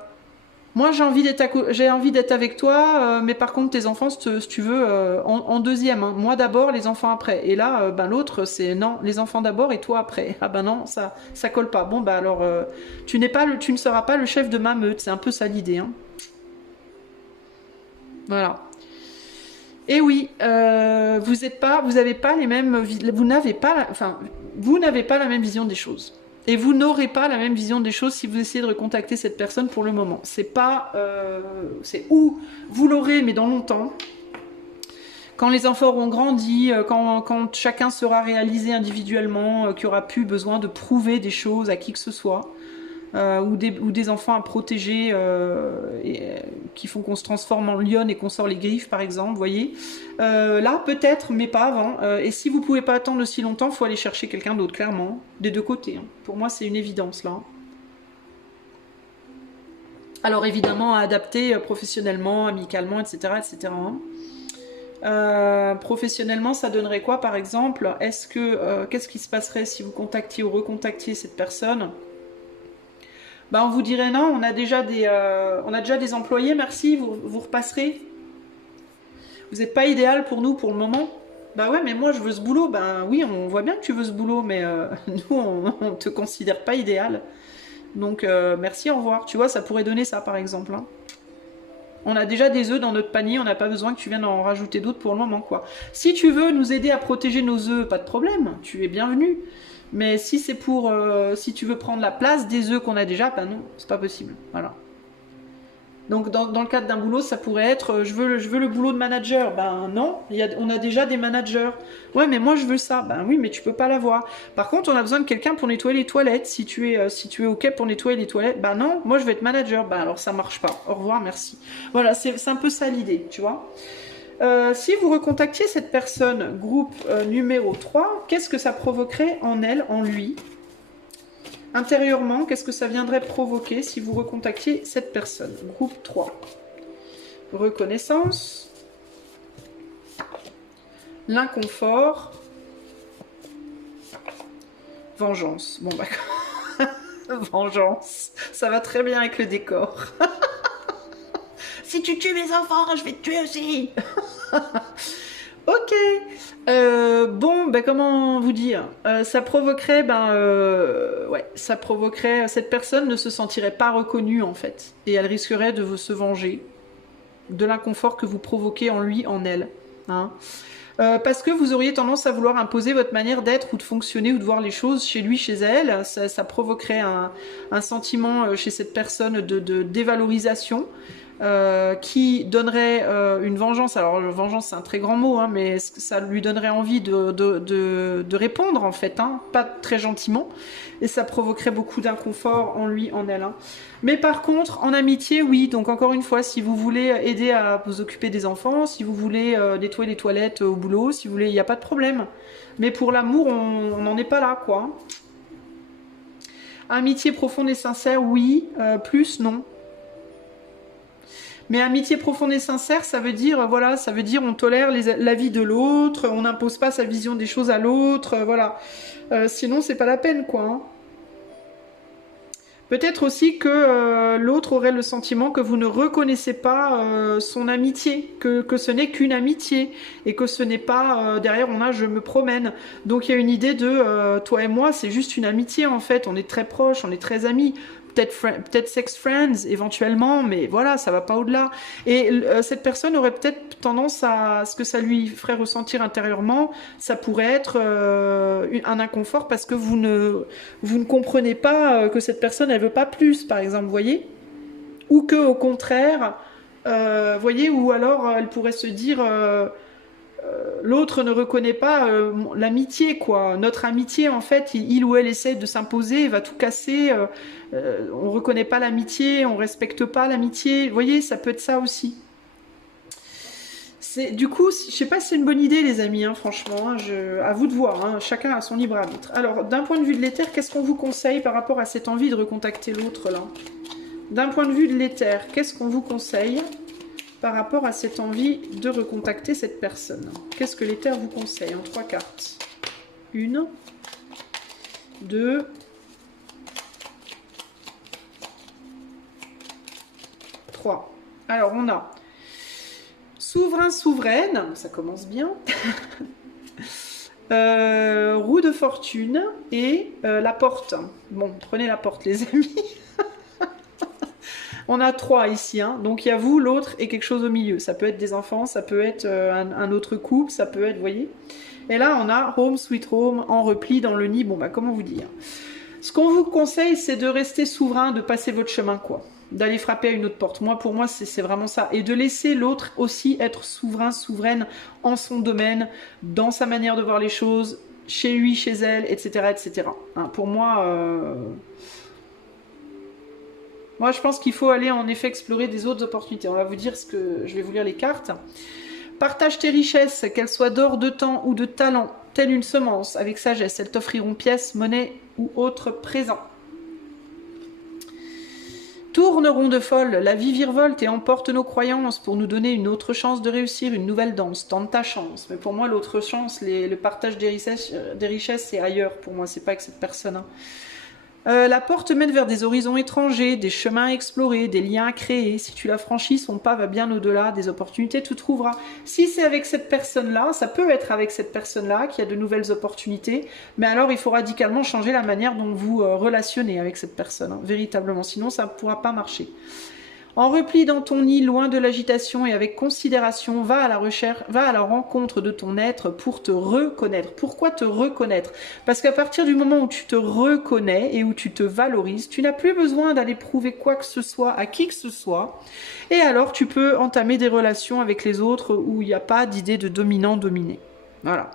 moi j'ai envie d'être avec toi, mais par contre tes enfants si tu veux en deuxième. Hein. Moi d'abord, les enfants après. Et là, ben l'autre c'est non, les enfants d'abord et toi après. Ah ben non, ça colle pas. Bon ben alors tu ne seras pas le chef de ma meute. C'est un peu ça l'idée. Hein. Voilà. Et oui, vous n'avez pas la même vision des choses. Et vous n'aurez pas la même vision des choses si vous essayez de recontacter cette personne pour le moment. C'est où vous l'aurez, mais dans longtemps. Quand les enfants auront grandi, quand chacun sera réalisé individuellement, qu'il n'y aura plus besoin de prouver des choses à qui que ce soit. Ou des enfants à protéger qui font qu'on se transforme en lionne et qu'on sort les griffes, par exemple, vous voyez. Là, peut-être, mais pas avant. Et si vous ne pouvez pas attendre aussi longtemps, il faut aller chercher quelqu'un d'autre, clairement. Des deux côtés. Hein. Pour moi, c'est une évidence, là. Alors, évidemment, à adapter professionnellement, amicalement, etc. etc. Professionnellement, ça donnerait quoi, par exemple? Est-ce que qu'est-ce qui se passerait si vous contactiez ou recontactiez cette personne? Ben, on vous dirait non, on a déjà des employés, merci, vous repasserez. Vous n'êtes pas idéal pour nous pour le moment. Bah ouais, mais moi je veux ce boulot. Ben oui, on voit bien que tu veux ce boulot, mais nous on te considère pas idéal. Donc merci, au revoir. Tu vois, ça pourrait donner ça par exemple. Hein. On a déjà des œufs dans notre panier, on n'a pas besoin que tu viennes en rajouter d'autres pour le moment, quoi. Si tu veux nous aider à protéger nos œufs, pas de problème, tu es bienvenu. Mais si c'est pour, si tu veux prendre la place des œufs qu'on a déjà, ben non, c'est pas possible. Voilà. Donc dans le cadre d'un boulot, ça pourrait être je veux le boulot de manager. Ben non, on a déjà des managers. Ouais, mais moi je veux ça. Ben oui, mais tu peux pas l'avoir. Par contre, on a besoin de quelqu'un pour nettoyer les toilettes. Si tu es OK pour nettoyer les toilettes, ben non, moi je veux être manager. Ben alors ça marche pas. Au revoir, merci. Voilà, c'est un peu ça l'idée, tu vois. Si vous recontactiez cette personne, groupe numéro 3, qu'est-ce que ça provoquerait en elle, en lui? Intérieurement, qu'est-ce que ça viendrait provoquer si vous recontactiez cette personne? Groupe 3. Reconnaissance. L'inconfort. Vengeance. Bon, bah, vengeance. Ça va très bien avec le décor. Si tu tues mes enfants, je vais te tuer aussi. Ok. Bon, ben comment vous dire, ça provoquerait, ouais, ça provoquerait, cette personne ne se sentirait pas reconnue en fait, et elle risquerait de se venger de l'inconfort que vous provoquez en lui, en elle, hein. Parce que vous auriez tendance à vouloir imposer votre manière d'être ou de fonctionner ou de voir les choses chez lui, chez elle. Ça provoquerait un sentiment chez cette personne de dévalorisation. Qui donnerait une vengeance. Alors, vengeance, c'est un très grand mot, hein, mais ça lui donnerait envie de répondre, en fait, hein, pas très gentiment, et ça provoquerait beaucoup d'inconfort en lui, en elle. Hein. Mais par contre, en amitié, oui, donc encore une fois, si vous voulez aider à vous occuper des enfants, si vous voulez nettoyer les toilettes au boulot, si vous voulez, il n'y a pas de problème. Mais pour l'amour, on n'en est pas là, quoi. Amitié profonde et sincère, oui, plus, non. Mais amitié profonde et sincère, ça veut dire, voilà, ça veut dire on tolère l'avis de l'autre, on n'impose pas sa vision des choses à l'autre, voilà. Sinon, c'est pas la peine, quoi. Hein. Peut-être aussi que l'autre aurait le sentiment que vous ne reconnaissez pas son amitié, que ce n'est qu'une amitié, et que ce n'est pas, derrière on a je me promène. Donc il y a une idée de, toi et moi, c'est juste une amitié en fait, on est très proches, on est très amis. Peut-être sex friends éventuellement, mais voilà, ça va pas au-delà. Et cette personne aurait peut-être tendance à ce que ça lui ferait ressentir intérieurement, ça pourrait être un inconfort parce que vous ne comprenez pas que cette personne elle veut pas plus, par exemple, vous voyez, ou que au contraire, voyez, ou alors elle pourrait se dire l'autre ne reconnaît pas l'amitié, quoi. Notre amitié, en fait, il ou elle essaie de s'imposer, va tout casser. On reconnaît pas l'amitié, on respecte pas l'amitié. Vous voyez, ça peut être ça aussi. Du coup, je sais pas si c'est une bonne idée, les amis, hein, franchement. Hein, à vous de voir, hein, chacun a son libre arbitre. Alors, d'un point de vue de l'éther, qu'est-ce qu'on vous conseille par rapport à cette envie de recontacter l'autre, là? D'un point de vue de l'éther, qu'est-ce qu'on vous conseille par rapport à cette envie de recontacter cette personne? Qu'est-ce que l'éther vous conseille en 3 cartes? 1, 2, 3. Alors, on a souverain, souveraine, ça commence bien. Roue de fortune et la porte. Bon, prenez la porte, les amis. On a 3 ici, hein. Donc il y a vous, l'autre et quelque chose au milieu. Ça peut être des enfants, ça peut être un autre couple, ça peut être, vous voyez. Et là, on a home sweet home en repli dans le nid. Bon, bah comment vous dire? Ce qu'on vous conseille, c'est de rester souverain, de passer votre chemin, quoi. D'aller frapper à une autre porte. Moi, pour moi, c'est vraiment ça. Et de laisser l'autre aussi être souverain, souveraine en son domaine, dans sa manière de voir les choses, chez lui, chez elle, etc. etc. Hein, pour moi... Moi, je pense qu'il faut aller en effet explorer des autres opportunités. On va vous dire ce que... Je vais vous lire les cartes. Partage tes richesses, qu'elles soient d'or, de temps ou de talent, telle une semence, avec sagesse. Elles t'offriront pièces, monnaie ou autres présents. Tourneront de folle, la vie virevolte et emporte nos croyances pour nous donner une autre chance de réussir, une nouvelle danse. Tente ta chance. Mais pour moi, l'autre chance, le partage des richesses, c'est ailleurs. Pour moi, c'est pas avec cette personne. Hein. La porte mène vers des horizons étrangers, des chemins à explorer, des liens à créer. Si tu la franchis, son pas va bien au-delà, des opportunités tu trouveras. Si c'est avec cette personne-là, ça peut être avec cette personne-là qu'il y a de nouvelles opportunités, mais alors il faut radicalement changer la manière dont vous relationnez avec cette personne, hein, véritablement, sinon ça ne pourra pas marcher. En repli dans ton nid, loin de l'agitation et avec considération, va à la recherche, va à la rencontre de ton être pour te reconnaître. Pourquoi te reconnaître? Parce qu'à partir du moment où tu te reconnais et où tu te valorises, tu n'as plus besoin d'aller prouver quoi que ce soit à qui que ce soit. Et alors tu peux entamer des relations avec les autres où il n'y a pas d'idée de dominant-dominé. Voilà.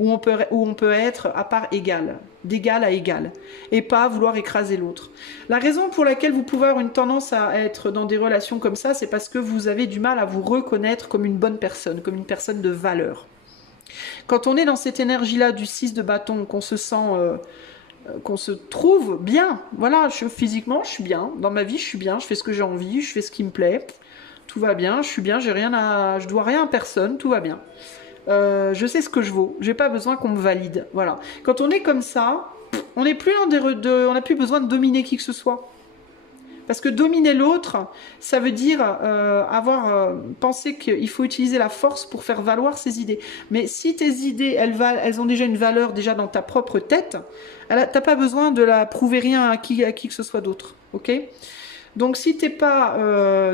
Où on peut être à part égale, d'égal à égal, et pas vouloir écraser l'autre. La raison pour laquelle vous pouvez avoir une tendance à être dans des relations comme ça, c'est parce que vous avez du mal à vous reconnaître comme une bonne personne, comme une personne de valeur. Quand on est dans cette énergie-là du 6 de bâton, qu'on se sent... qu'on se trouve bien, voilà, physiquement je suis bien, dans ma vie je suis bien, je fais ce que j'ai envie, je fais ce qui me plaît, tout va bien, je suis bien, je dois rien à personne, tout va bien. Je sais ce que je vaux, j'ai pas besoin qu'on me valide, voilà. Quand on est comme ça, on n'a plus besoin de dominer qui que ce soit. Parce que dominer l'autre, ça veut dire penser qu'il faut utiliser la force pour faire valoir ses idées. Mais si tes idées, elles ont déjà une valeur déjà dans ta propre tête, t'as pas besoin de la prouver rien à qui que ce soit d'autre, ok ? Donc si t'es pas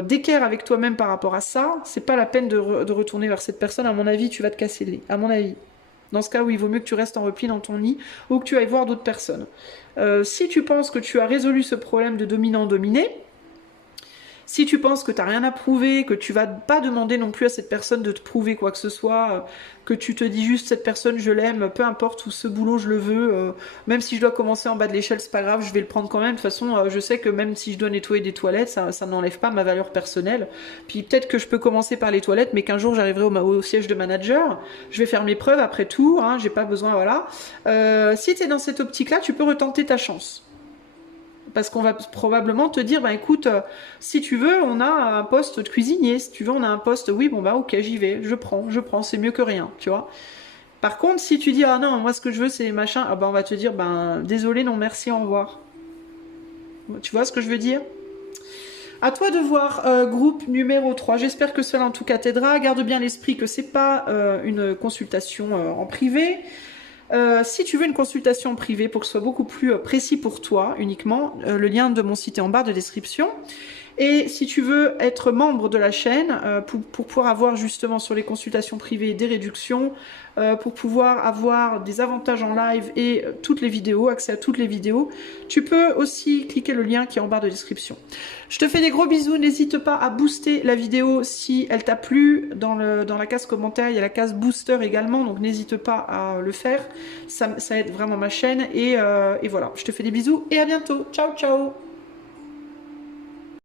d'équerre avec toi-même par rapport à ça, c'est pas la peine de retourner vers cette personne. À mon avis, tu vas te casser le nez. À mon avis. Dans ce cas où il vaut mieux que tu restes en repli dans ton nid ou que tu ailles voir d'autres personnes. Si tu penses que tu as résolu ce problème de dominant-dominé, si tu penses que tu n'as rien à prouver, que tu vas pas demander non plus à cette personne de te prouver quoi que ce soit, que tu te dis juste cette personne je l'aime, peu importe où ce boulot je le veux, même si je dois commencer en bas de l'échelle, c'est pas grave, je vais le prendre quand même. De toute façon, je sais que même si je dois nettoyer des toilettes, ça n'enlève pas ma valeur personnelle. Puis peut-être que je peux commencer par les toilettes, mais qu'un jour j'arriverai au siège de manager, je vais faire mes preuves après tout, hein, j'ai pas besoin, voilà. Si tu es dans cette optique-là, tu peux retenter ta chance. Parce qu'on va probablement te dire, bah écoute, si tu veux, on a un poste de cuisinier, si tu veux, on a un poste, oui, bon bah ok, j'y vais, je prends, c'est mieux que rien, tu vois. Par contre, si tu dis, ah non, moi ce que je veux c'est machin, ah bah on va te dire, ben désolé, non merci, au revoir. Tu vois ce que je veux dire? À toi de voir, groupe numéro 3. J'espère que cela en tout cas t'aidera. Garde bien l'esprit que c'est pas une consultation en privé. Si tu veux une consultation privée pour que ce soit beaucoup plus précis pour toi uniquement, le lien de mon site est en barre de description. Et si tu veux être membre de la chaîne pour pouvoir avoir justement sur les consultations privées des réductions, pour pouvoir avoir des avantages en live et toutes les vidéos, accès à toutes les vidéos, tu peux aussi cliquer le lien qui est en barre de description. Je te fais des gros bisous, n'hésite pas à booster la vidéo si elle t'a plu. Dans la case commentaire, il y a la case booster également, donc n'hésite pas à le faire. Ça aide vraiment ma chaîne et voilà, je te fais des bisous et à bientôt. Ciao, ciao!